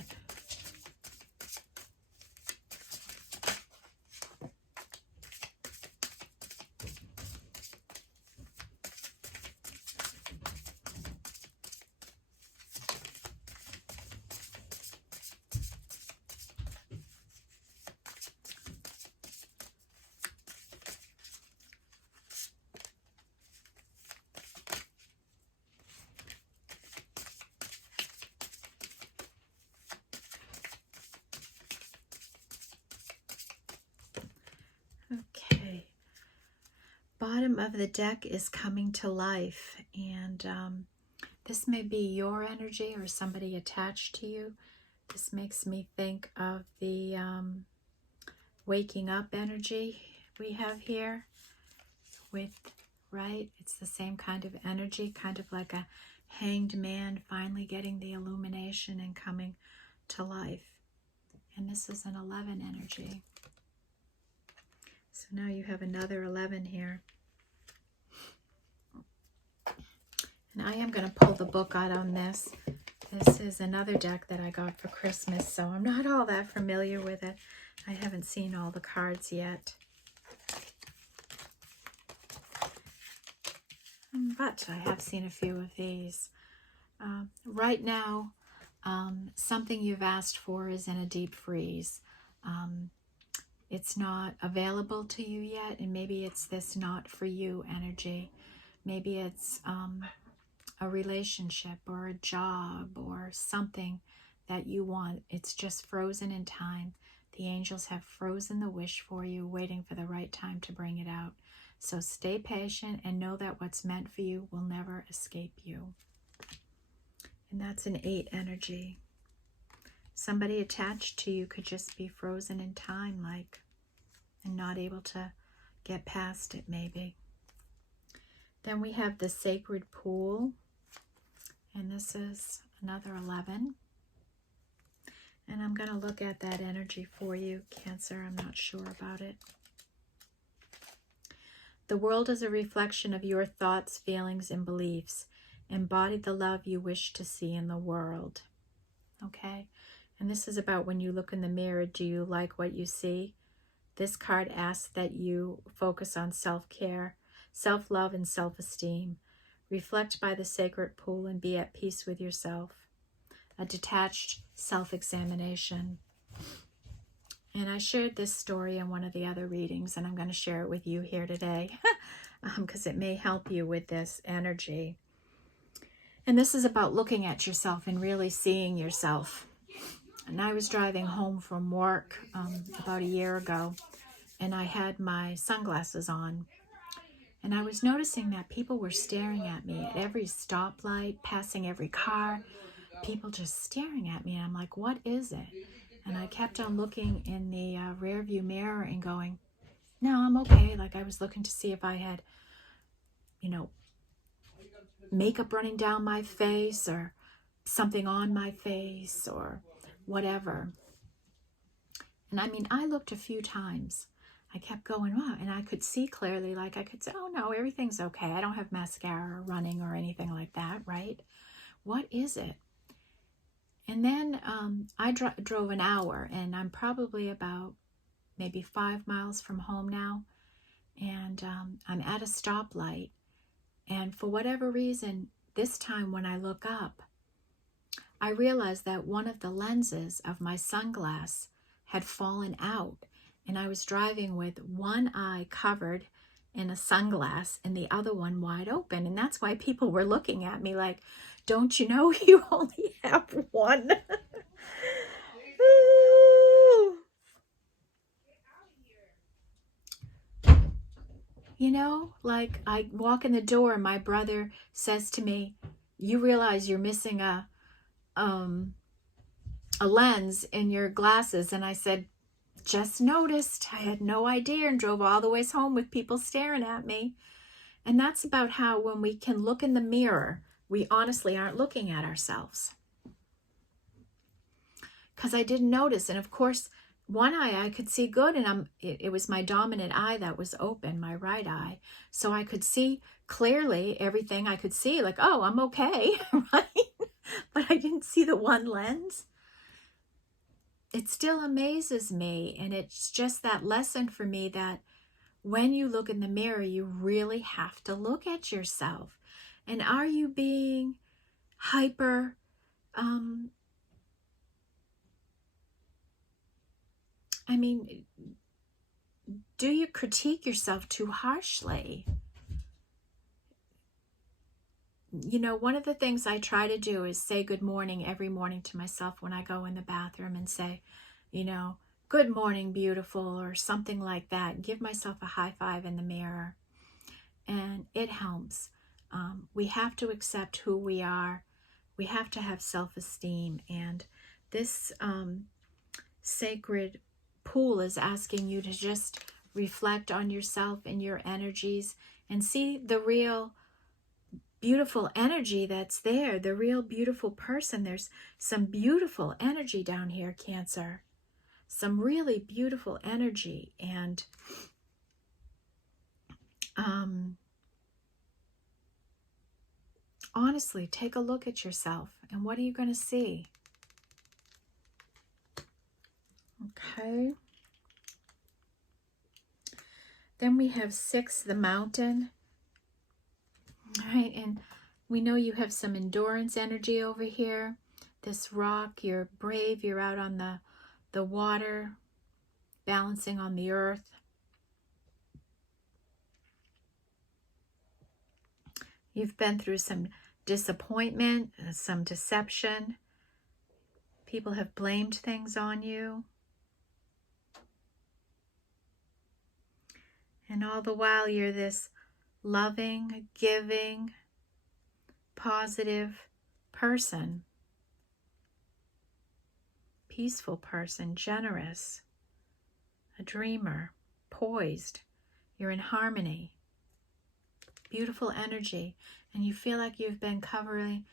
Okay. Bottom of the deck is coming to life, and this may be your energy or somebody attached to you. This makes me think of the waking up energy we have here with, right? It's the same kind of energy, kind of like a hanged man finally getting the illumination and coming to life. And this is an 11 energy. So now you have another 11 here. And I am going to pull the book out on this. This is another deck that I got for Christmas, so I'm not all that familiar with it. I haven't seen all the cards yet. But I have seen a few of these. Right now, something you've asked for is in a deep freeze. It's not available to you yet, and maybe it's this not for you energy. Maybe it's a relationship or a job or something that you want. It's just frozen in time. The angels have frozen the wish for you, waiting for the right time to bring it out. So stay patient and know that what's meant for you will never escape you. And that's an 8 energy. Somebody attached to you could just be frozen in time, like, and not able to get past it, maybe. Then we have the sacred pool, and this is another 11. And I'm going to look at that energy for you, Cancer. I'm not sure about it. The world is a reflection of your thoughts, feelings, and beliefs. Embody the love you wish to see in the world. Okay? And this is about when you look in the mirror, do you like what you see? This card asks that you focus on self-care, self-love, and self-esteem. Reflect by the sacred pool and be at peace with yourself. A detached self-examination. And I shared this story in one of the other readings, and I'm going to share it with you here today because it may help you with this energy. And this is about looking at yourself and really seeing yourself. And I was driving home from work about a year ago, and I had my sunglasses on. And I was noticing that people were staring at me at every stoplight, passing every car, people just staring at me. And I'm like, what is it? And I kept on looking in the rear view mirror and going, no, I'm okay. Like, I was looking to see if I had, makeup running down my face or something on my face or whatever. And I mean, I looked a few times. I kept going, wow, and I could see clearly, like I could say, oh no, everything's okay. I don't have mascara running or anything like that, right? What is it? And then I drove an hour, and I'm probably about maybe 5 miles from home now. And I'm at a stoplight. And for whatever reason, this time when I look up, I realized that one of the lenses of my sunglass had fallen out. And I was driving with one eye covered in a sunglass and the other one wide open. And that's why people were looking at me like, don't you know you only have one? Like I walk in the door and my brother says to me, you realize you're missing a lens in your glasses. And I said, just noticed. I had no idea, and drove all the way home with people staring at me. And that's about how, when we can look in the mirror, we honestly aren't looking at ourselves. Because I didn't notice. And of course, one eye I could see good, and it was my dominant eye that was open, my right eye. So I could see clearly everything I could see, like, oh, I'm okay, right? But I didn't see the one lens. It still amazes me, and it's just that lesson for me that when you look in the mirror, you really have to look at yourself. And are you being hyper, do you critique yourself too harshly? You know, one of the things I try to do is say good morning every morning to myself when I go in the bathroom, and say, you know, good morning, beautiful, or something like that. Give myself a high five in the mirror. And it helps. We have to accept who we are. We have to have self-esteem. And this sacred pool is asking you to just reflect on yourself and your energies and see the real beautiful energy that's there, the real beautiful person. There's some beautiful energy down here, Cancer. Some really beautiful energy. And honestly, take a look at yourself, and what are you going to see? Okay. Then we have 6, the Mountain. All right, and we know you have some endurance energy over here. This rock, you're brave, you're out on the water, balancing on the earth. You've been through some disappointment, some deception. People have blamed things on you. And all the while, you're this loving, giving, positive person. Peaceful person, generous, a dreamer, poised. You're in harmony. Beautiful energy. And you feel like you've been climbing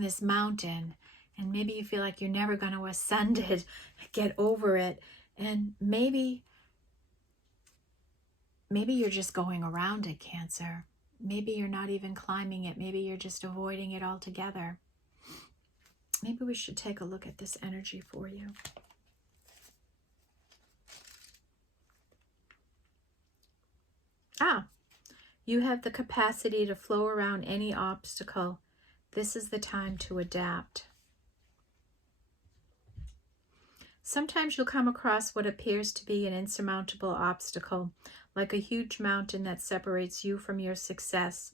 this mountain, and maybe you feel like you're never going to ascend it, get over it. And maybe you're just going around it, Cancer. Maybe you're not even climbing it. Maybe you're just avoiding it altogether. Maybe we should take a look at this energy for you. You have the capacity to flow around any obstacle. This is the time to adapt. Sometimes you'll come across what appears to be an insurmountable obstacle, like a huge mountain that separates you from your success.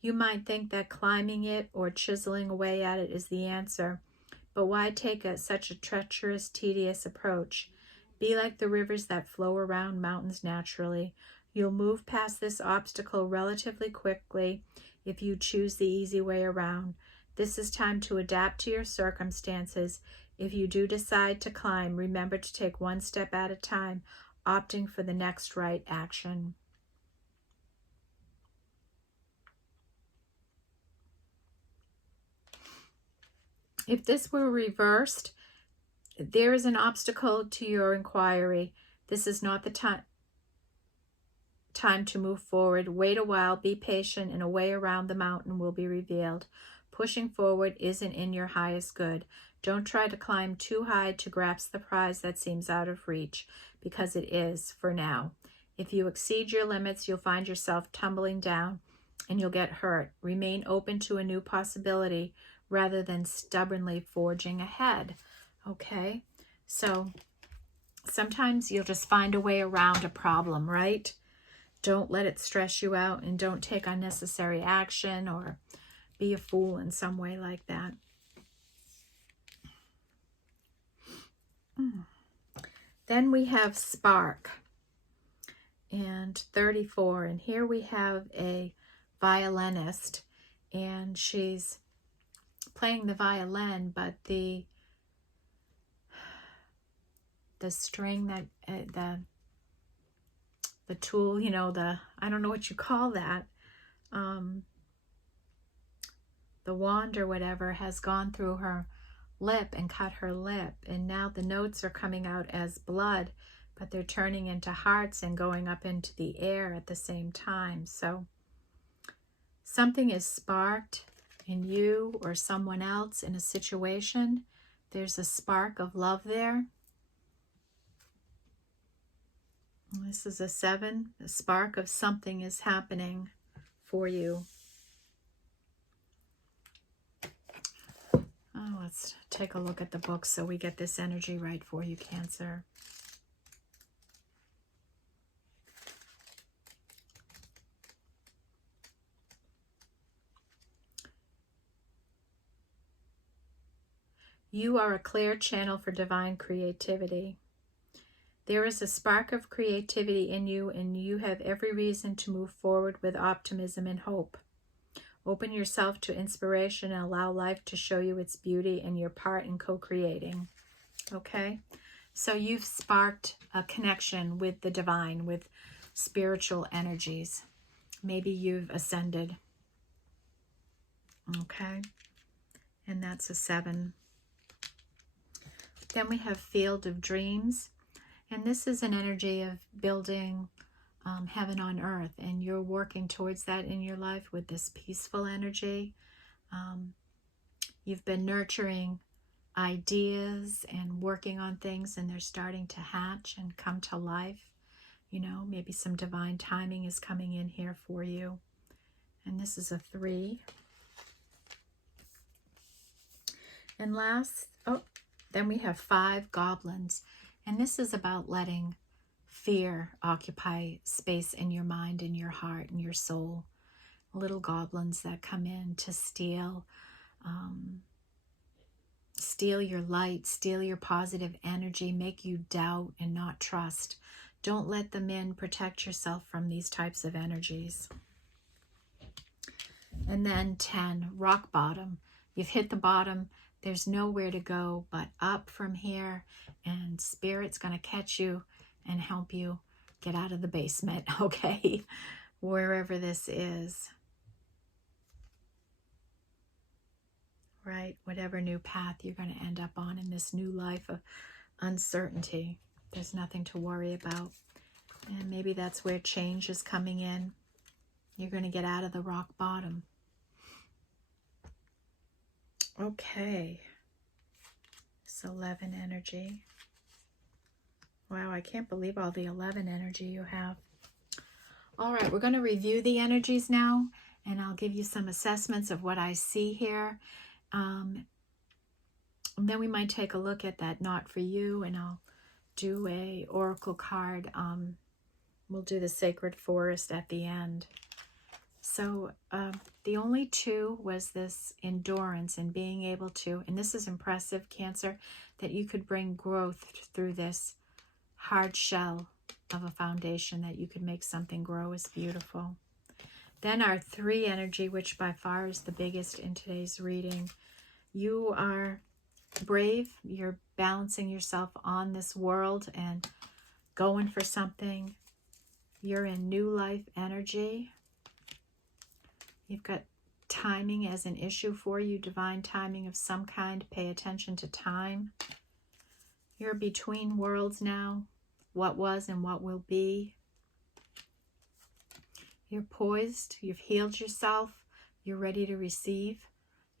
You might think that climbing it or chiseling away at it is the answer, but why take such a treacherous, tedious approach? Be like the rivers that flow around mountains naturally. You'll move past this obstacle relatively quickly if you choose the easy way around. This is time to adapt to your circumstances. If you do decide to climb, remember to take one step at a time, opting for the next right action. If this were reversed, there is an obstacle to your inquiry. This is not the time to move forward. Wait a while, be patient, and a way around the mountain will be revealed. Pushing forward isn't in your highest good. Don't try to climb too high to grasp the prize that seems out of reach, because it is for now. If you exceed your limits, you'll find yourself tumbling down and you'll get hurt. Remain open to a new possibility rather than stubbornly forging ahead. Okay, so sometimes you'll just find a way around a problem, right? Don't let it stress you out, and don't take unnecessary action or be a fool in some way like that. Then we have Spark and 34, and here we have a violinist, and she's playing the violin, but the string that the tool, you know, I don't know what you call that, the wand or whatever, has gone through her lip and cut her lip, and now the notes are coming out as blood, but they're turning into hearts and going up into the air at the same time. So something is sparked in you or someone else in a situation. There's a spark of love there. This is a 7. The spark of something is happening for you. Oh, let's take a look at the book so we get this energy right for you, Cancer. You are a clear channel for divine creativity. There is a spark of creativity in you, and you have every reason to move forward with optimism and hope. Open yourself to inspiration and allow life to show you its beauty and your part in co-creating. Okay? So you've sparked a connection with the divine, with spiritual energies. Maybe you've ascended. Okay? And that's a 7. Then we have Field of Dreams. And this is an energy of building heaven on earth, and you're working towards that in your life with this peaceful energy. You've been nurturing ideas and working on things, and they're starting to hatch and come to life. You know, maybe some divine timing is coming in here for you. And this is a 3. And last, then we have 5 goblins. And this is about letting fear occupy space in your mind and your heart and your soul. Little goblins that come in to steal your light, steal your positive energy, make you doubt and not trust. Don't let them in. Protect yourself from these types of energies. And then 10, rock bottom. You've hit the bottom. There's nowhere to go but up from here, and Spirit's going to catch you and help you get out of the basement, okay? Wherever this is. Right? Whatever new path you're going to end up on in this new life of uncertainty. There's nothing to worry about. And maybe that's where change is coming in. You're going to get out of the rock bottom. Okay. It's 11 energy. Wow, I can't believe all the 11 energy you have. All right, we're going to review the energies now, and I'll give you some assessments of what I see here. And then we might take a look at that not for you, and I'll do a oracle card. We'll do the sacred forest at the end. So the only 2 was this endurance and being able to, and this is impressive, Cancer, that you could bring growth through this hard shell of a foundation, that you could make something grow, is beautiful. Then our 3 energy, which by far is the biggest in today's reading. You are brave. You're balancing yourself on this world and going for something. You're in new life energy. You've got timing as an issue for you, divine timing of some kind. Pay attention to time. You're between worlds now, what was and what will be. You're poised. You've healed yourself. You're ready to receive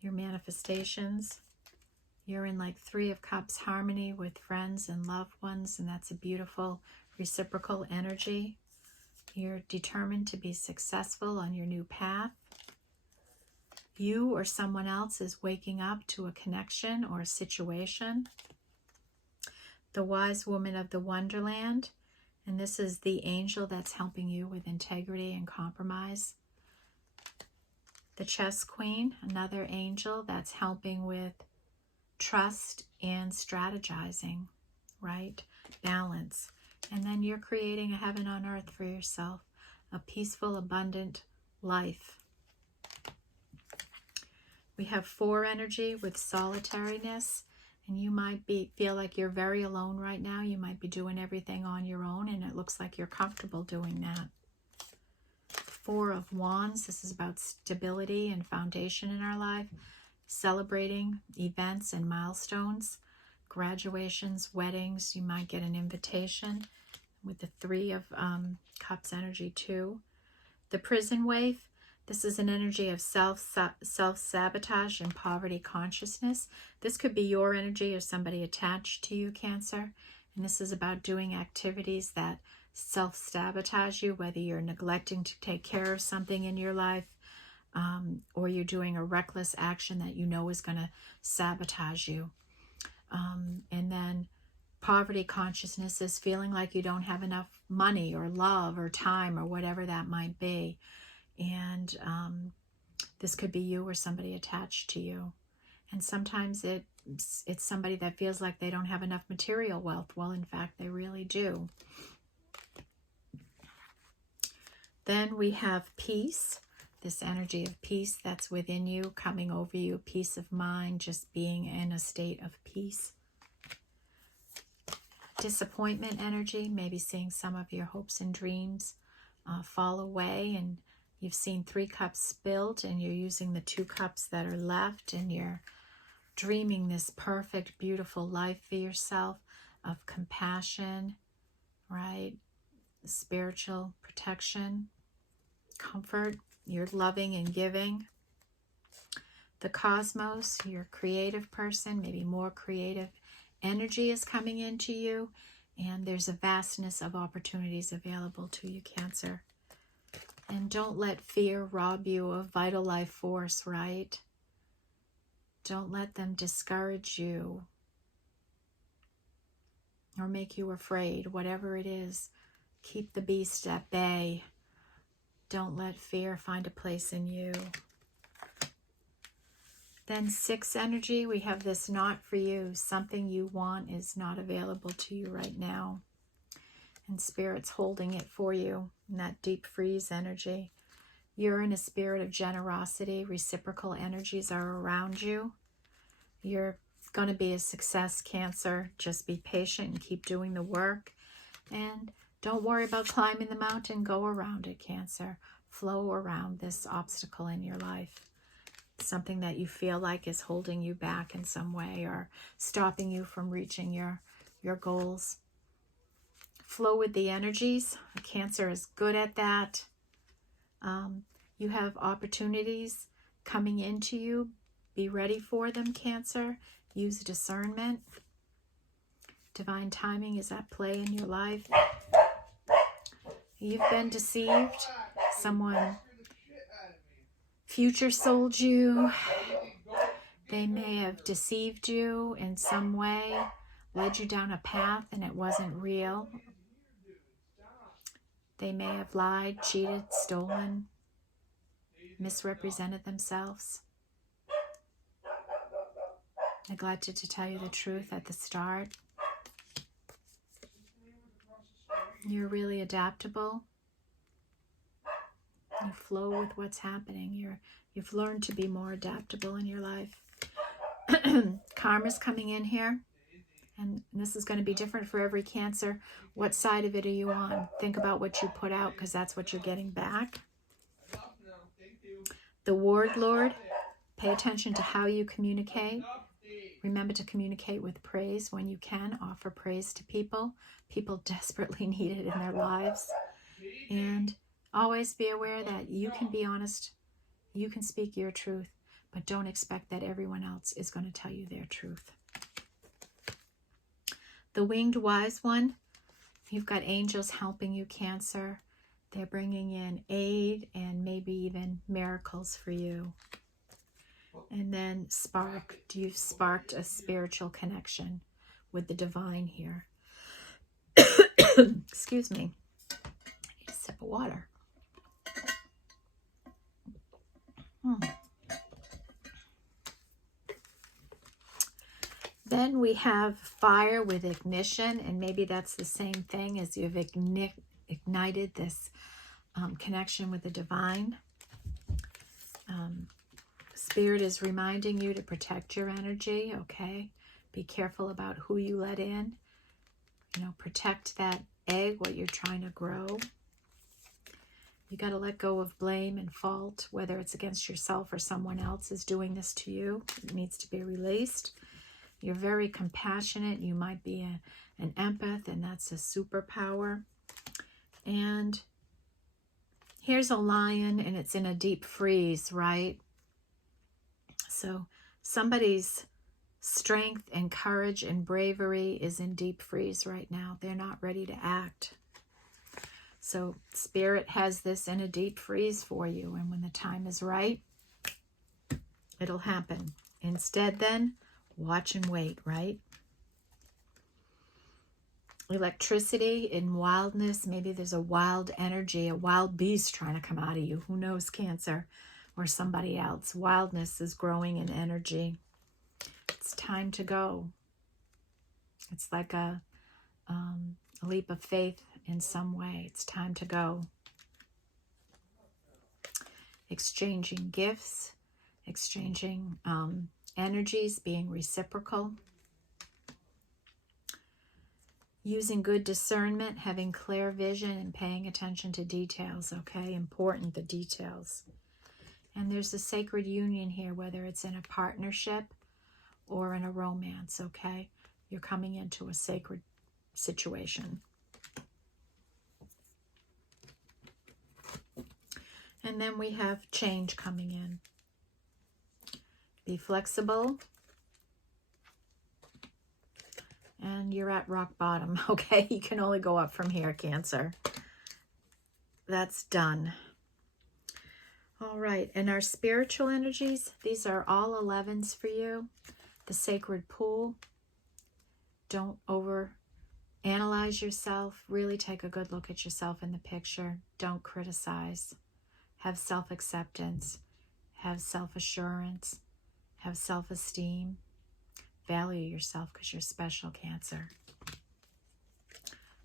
your manifestations. You're in like 3 of Cups harmony with friends and loved ones, and that's a beautiful reciprocal energy. You're determined to be successful on your new path. You or someone else is waking up to a connection or a situation. The wise woman of the Wonderland, and this is the angel that's helping you with integrity and compromise. The Chess Queen, another angel that's helping with trust and strategizing, right? Balance. And then you're creating a heaven on earth for yourself, a peaceful, abundant life. We have 4 energy with solitariness. And you might feel like you're very alone right now. You might be doing everything on your own, and it looks like you're comfortable doing that. 4 of Wands. This is about stability and foundation in our life. Celebrating events and milestones. Graduations, weddings. You might get an invitation. With the 3 of Cups energy too. The prison wave. This is an energy of self-sabotage and poverty consciousness. This could be your energy or somebody attached to you, Cancer. And this is about doing activities that self-sabotage you, whether you're neglecting to take care of something in your life, or you're doing a reckless action that you know is going to sabotage you. And then poverty consciousness is feeling like you don't have enough money or love or time or whatever that might be. And this could be you or somebody attached to you. And sometimes it's somebody that feels like they don't have enough material wealth. Well, in fact, they really do. Then we have peace. This energy of peace that's within you, coming over you, peace of mind, just being in a state of peace. Disappointment energy, maybe seeing some of your hopes and dreams fall away, and you've seen 3 cups spilled, and you're using the 2 cups that are left, and you're dreaming this perfect, beautiful life for yourself of compassion, right? Spiritual protection, comfort. You're loving and giving. The cosmos, you're a creative person, maybe more creative energy is coming into you, and there's a vastness of opportunities available to you, Cancer. And don't let fear rob you of vital life force, right? Don't let them discourage you or make you afraid, whatever it is. Keep the beast at bay. Don't let fear find a place in you. Then 6 energy, we have this not for you. Something you want is not available to you right now. And Spirit's holding it for you in that deep freeze energy. You're in a spirit of generosity. Reciprocal energies are around you. You're going to be a success, Cancer. Just be patient and keep doing the work. And don't worry about climbing the mountain. Go around it, Cancer. Flow around this obstacle in your life. Something that you feel like is holding you back in some way or stopping you from reaching your goals. Flow with the energies. Cancer is good at that. You have opportunities coming into you. Be ready for them, Cancer. Use discernment. Divine timing is at play in your life. You've been deceived. Someone future sold you. They may have deceived you in some way, led you down a path and it wasn't real. They may have lied, cheated, stolen, misrepresented themselves, neglected to tell you the truth at the start. You're really adaptable. You flow with what's happening. You've learned to be more adaptable in your life. Karma's coming in here. And this is going to be different for every Cancer. What side of it are you on? Think about what you put out, because that's what you're getting back. The Ward Lord. Pay attention to how you communicate. Remember to communicate with praise when you can. Offer praise to people. People desperately need it in their lives. And always be aware that you can be honest. You can speak your truth. But don't expect that everyone else is going to tell you their truth. The Winged Wise One. You've got angels helping you, Cancer. They're bringing in aid and maybe even miracles for you. And then Spark. You've sparked a spiritual connection with the divine here. Excuse me. I need a sip of water. Then we have fire with ignition, and maybe that's the same thing as you've ignited this connection with the divine. Spirit is reminding you to protect your energy, okay? Be careful about who you let in. You know, protect that egg, what you're trying to grow. You got to let go of blame and fault, whether it's against yourself or someone else is doing this to you. It needs to be released. You're very compassionate. You might be an empath, and that's a superpower. And here's a lion, and it's in a deep freeze, right? So somebody's strength and courage and bravery is in deep freeze right now. They're not ready to act. So Spirit has this in a deep freeze for you, and when the time is right, it'll happen. Instead then, watch and wait, right? Electricity and wildness. Maybe there's a wild energy, a wild beast trying to come out of you. Who knows, Cancer, or somebody else. Wildness is growing in energy. It's time to go. It's like a leap of faith in some way. It's time to go. Exchanging gifts, exchanging energies, being reciprocal. Using good discernment, having clear vision, and paying attention to details, okay? Important, the details. And there's a sacred union here, whether it's in a partnership or in a romance, okay? You're coming into a sacred situation. And then we have change coming in. Be flexible. And you're at rock bottom, okay? You can only go up from here, Cancer. That's done. All right, and our spiritual energies, these are all 11s for you. The sacred pool. Don't over analyze yourself. Really take a good look at yourself in the picture. Don't criticize. Have self-acceptance. Have self-assurance. Have self-esteem. Value yourself because you're special, Cancer.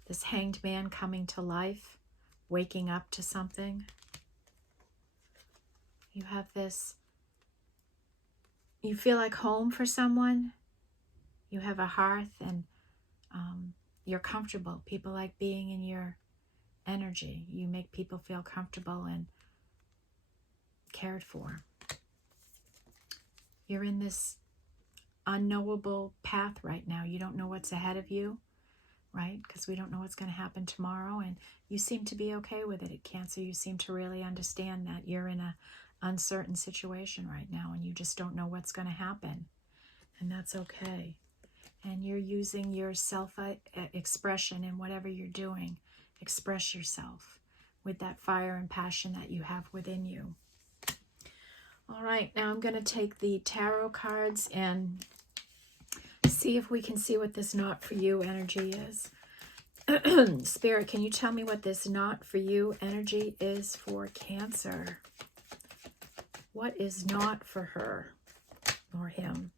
This hanged man coming to life, waking up to something. You have this, you feel like home for someone. You have a hearth and you're comfortable. People like being in your energy. You make people feel comfortable and cared for. You're in this unknowable path right now. You don't know what's ahead of you, right? Because we don't know what's going to happen tomorrow, and you seem to be okay with it at Cancer. You seem to really understand that you're in a uncertain situation right now, and you just don't know what's going to happen, and that's okay. And you're using your self-expression in whatever you're doing. Express yourself with that fire and passion that you have within you. All right, now I'm going to take the tarot cards and see if we can see what this not for you energy is. Spirit, can you tell me what this not for you energy is for Cancer? What is not for her or him?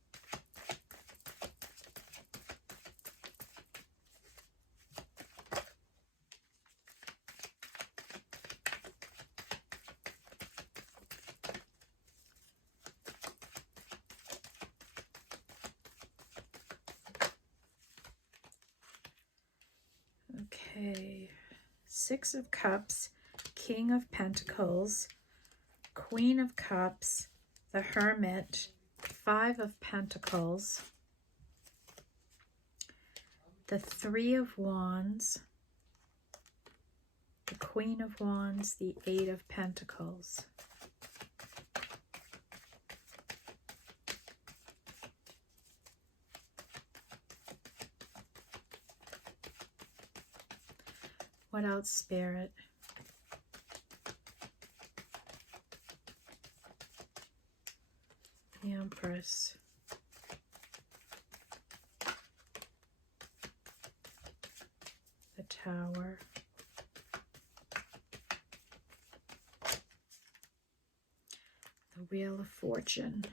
Okay, 6 of Cups, King of Pentacles, Queen of Cups, the Hermit, 5 of Pentacles, the 3 of Wands, the Queen of Wands, the 8 of Pentacles. What else, Spirit? The Empress. The Tower. The Wheel of Fortune.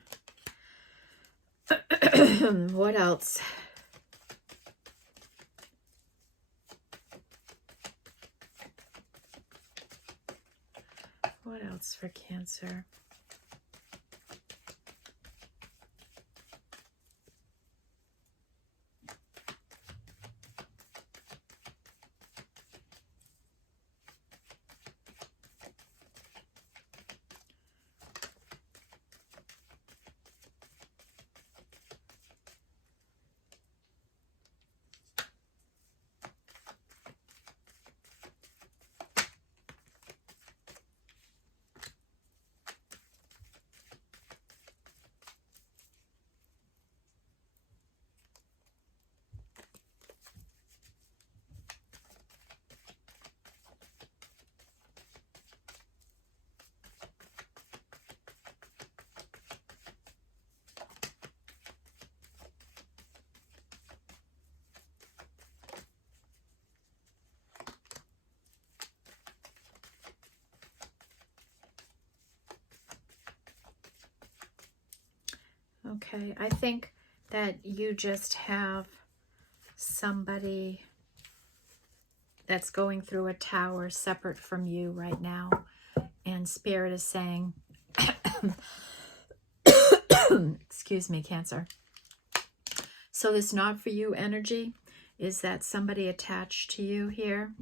What else? What else for Cancer? Okay, I think that you just have somebody that's going through a tower separate from you right now. And Spirit is saying, excuse me, Cancer. So this not for you energy is that somebody attached to you here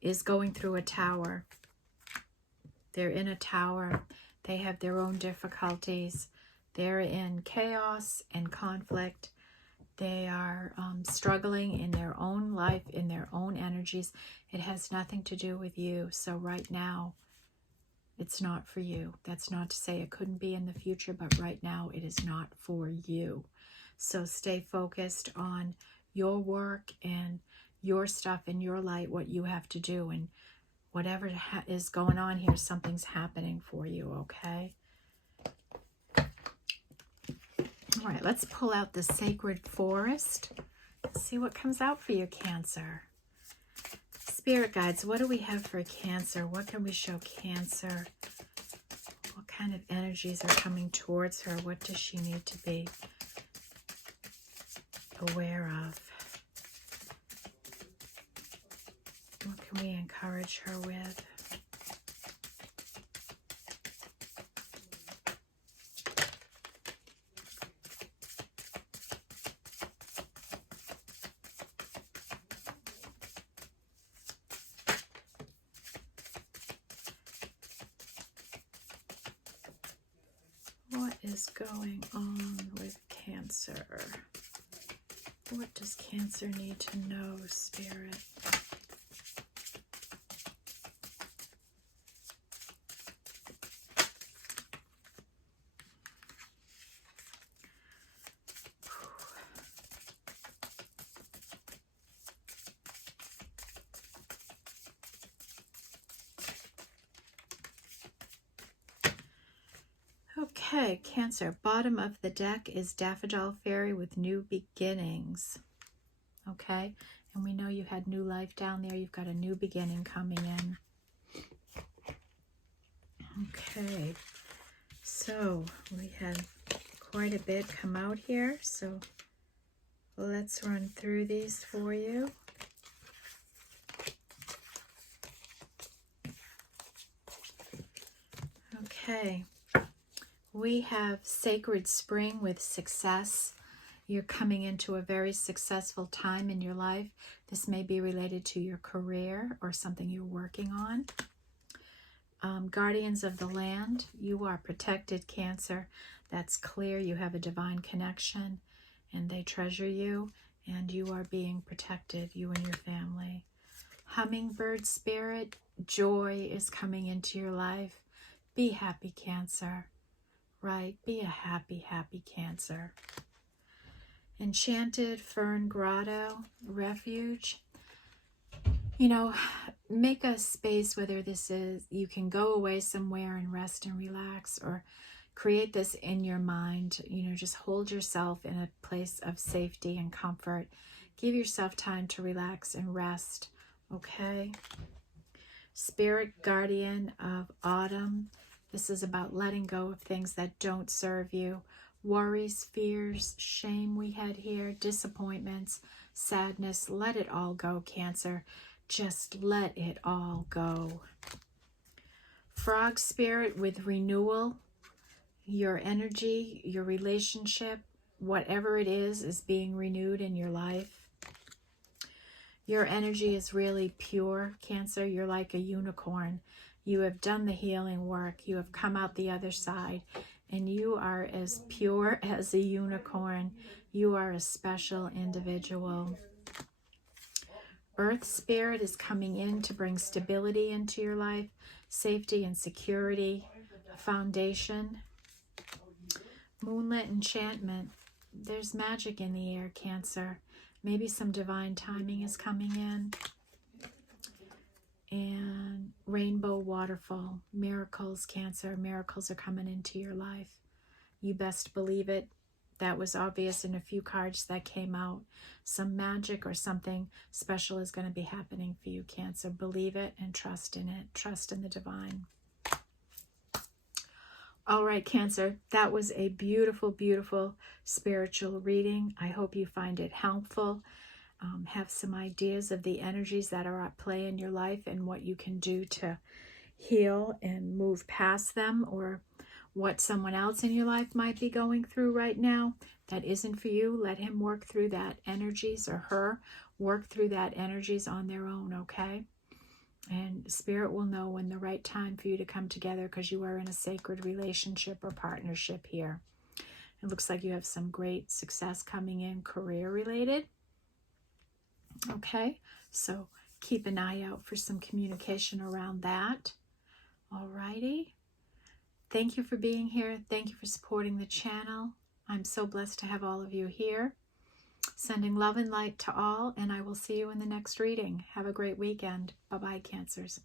is going through a tower. They're in a tower. They have their own difficulties. They're in chaos and conflict. They are struggling in their own life, in their own energies. It has nothing to do with you. So right now, it's not for you. That's not to say it couldn't be in the future, but right now it is not for you. So stay focused on your work and your stuff in your light, what you have to do. And whatever is going on here, something's happening for you, okay? All right, let's pull out the Sacred Forest. Let's see what comes out for you, Cancer. Spirit guides, what do we have for Cancer? What can we show Cancer? What kind of energies are coming towards her? What does she need to be aware of? What can we encourage her with? What is going on with Cancer? What does Cancer need to know, Spirit? Okay, Cancer, bottom of the deck is Daffodil Fairy with New Beginnings. Okay, and we know you had new life down there. You've got a new beginning coming in. Okay, so we had quite a bit come out here. So let's run through these for you. Okay. We have Sacred Spring with success. You're coming into a very successful time in your life. This may be related to your career or something you're working on. Guardians of the Land, you are protected, Cancer. That's clear. You have a divine connection and they treasure you and you are being protected, you and your family. Hummingbird Spirit, joy is coming into your life. Be happy, Cancer. Right, be a happy, happy Cancer. Enchanted Fern Grotto, refuge. You know, make a space, whether this is, you can go away somewhere and rest and relax, or create this in your mind. You know, just hold yourself in a place of safety and comfort. Give yourself time to relax and rest, okay? Spirit Guardian of Autumn. This is about letting go of things that don't serve you. Worries, fears, shame we had here, disappointments, sadness. Let it all go, Cancer. Just let it all go. Frog Spirit with renewal. Your energy, your relationship, whatever it is being renewed in your life. Your energy is really pure, Cancer. You're like a unicorn. You have done the healing work. You have come out the other side. And you are as pure as a unicorn. You are a special individual. Earth Spirit is coming in to bring stability into your life. Safety and security. A foundation. Moonlit Enchantment. There's magic in the air, Cancer. Maybe some divine timing is coming in. And Rainbow Waterfall, miracles, Cancer. Miracles are coming into your life. You best believe it. That was obvious in a few cards that came out. Some magic or something special is going to be happening for you, Cancer. Believe it and trust in it. Trust in the divine. All right, Cancer, that was a beautiful, beautiful spiritual reading. I hope you find it helpful. Have some ideas of the energies that are at play in your life and what you can do to heal and move past them, or what someone else in your life might be going through right now that isn't for you. Let him work through that energies, or her work through that energies on their own, okay? And Spirit will know when the right time for you to come together, because you are in a sacred relationship or partnership here. It looks like you have some great success coming in, career related. Okay, so keep an eye out for some communication around that. Alrighty. Thank you for being here. Thank you for supporting the channel. I'm so blessed to have all of you here. Sending love and light to all, and I will see you in the next reading. Have a great weekend. Bye-bye, Cancers.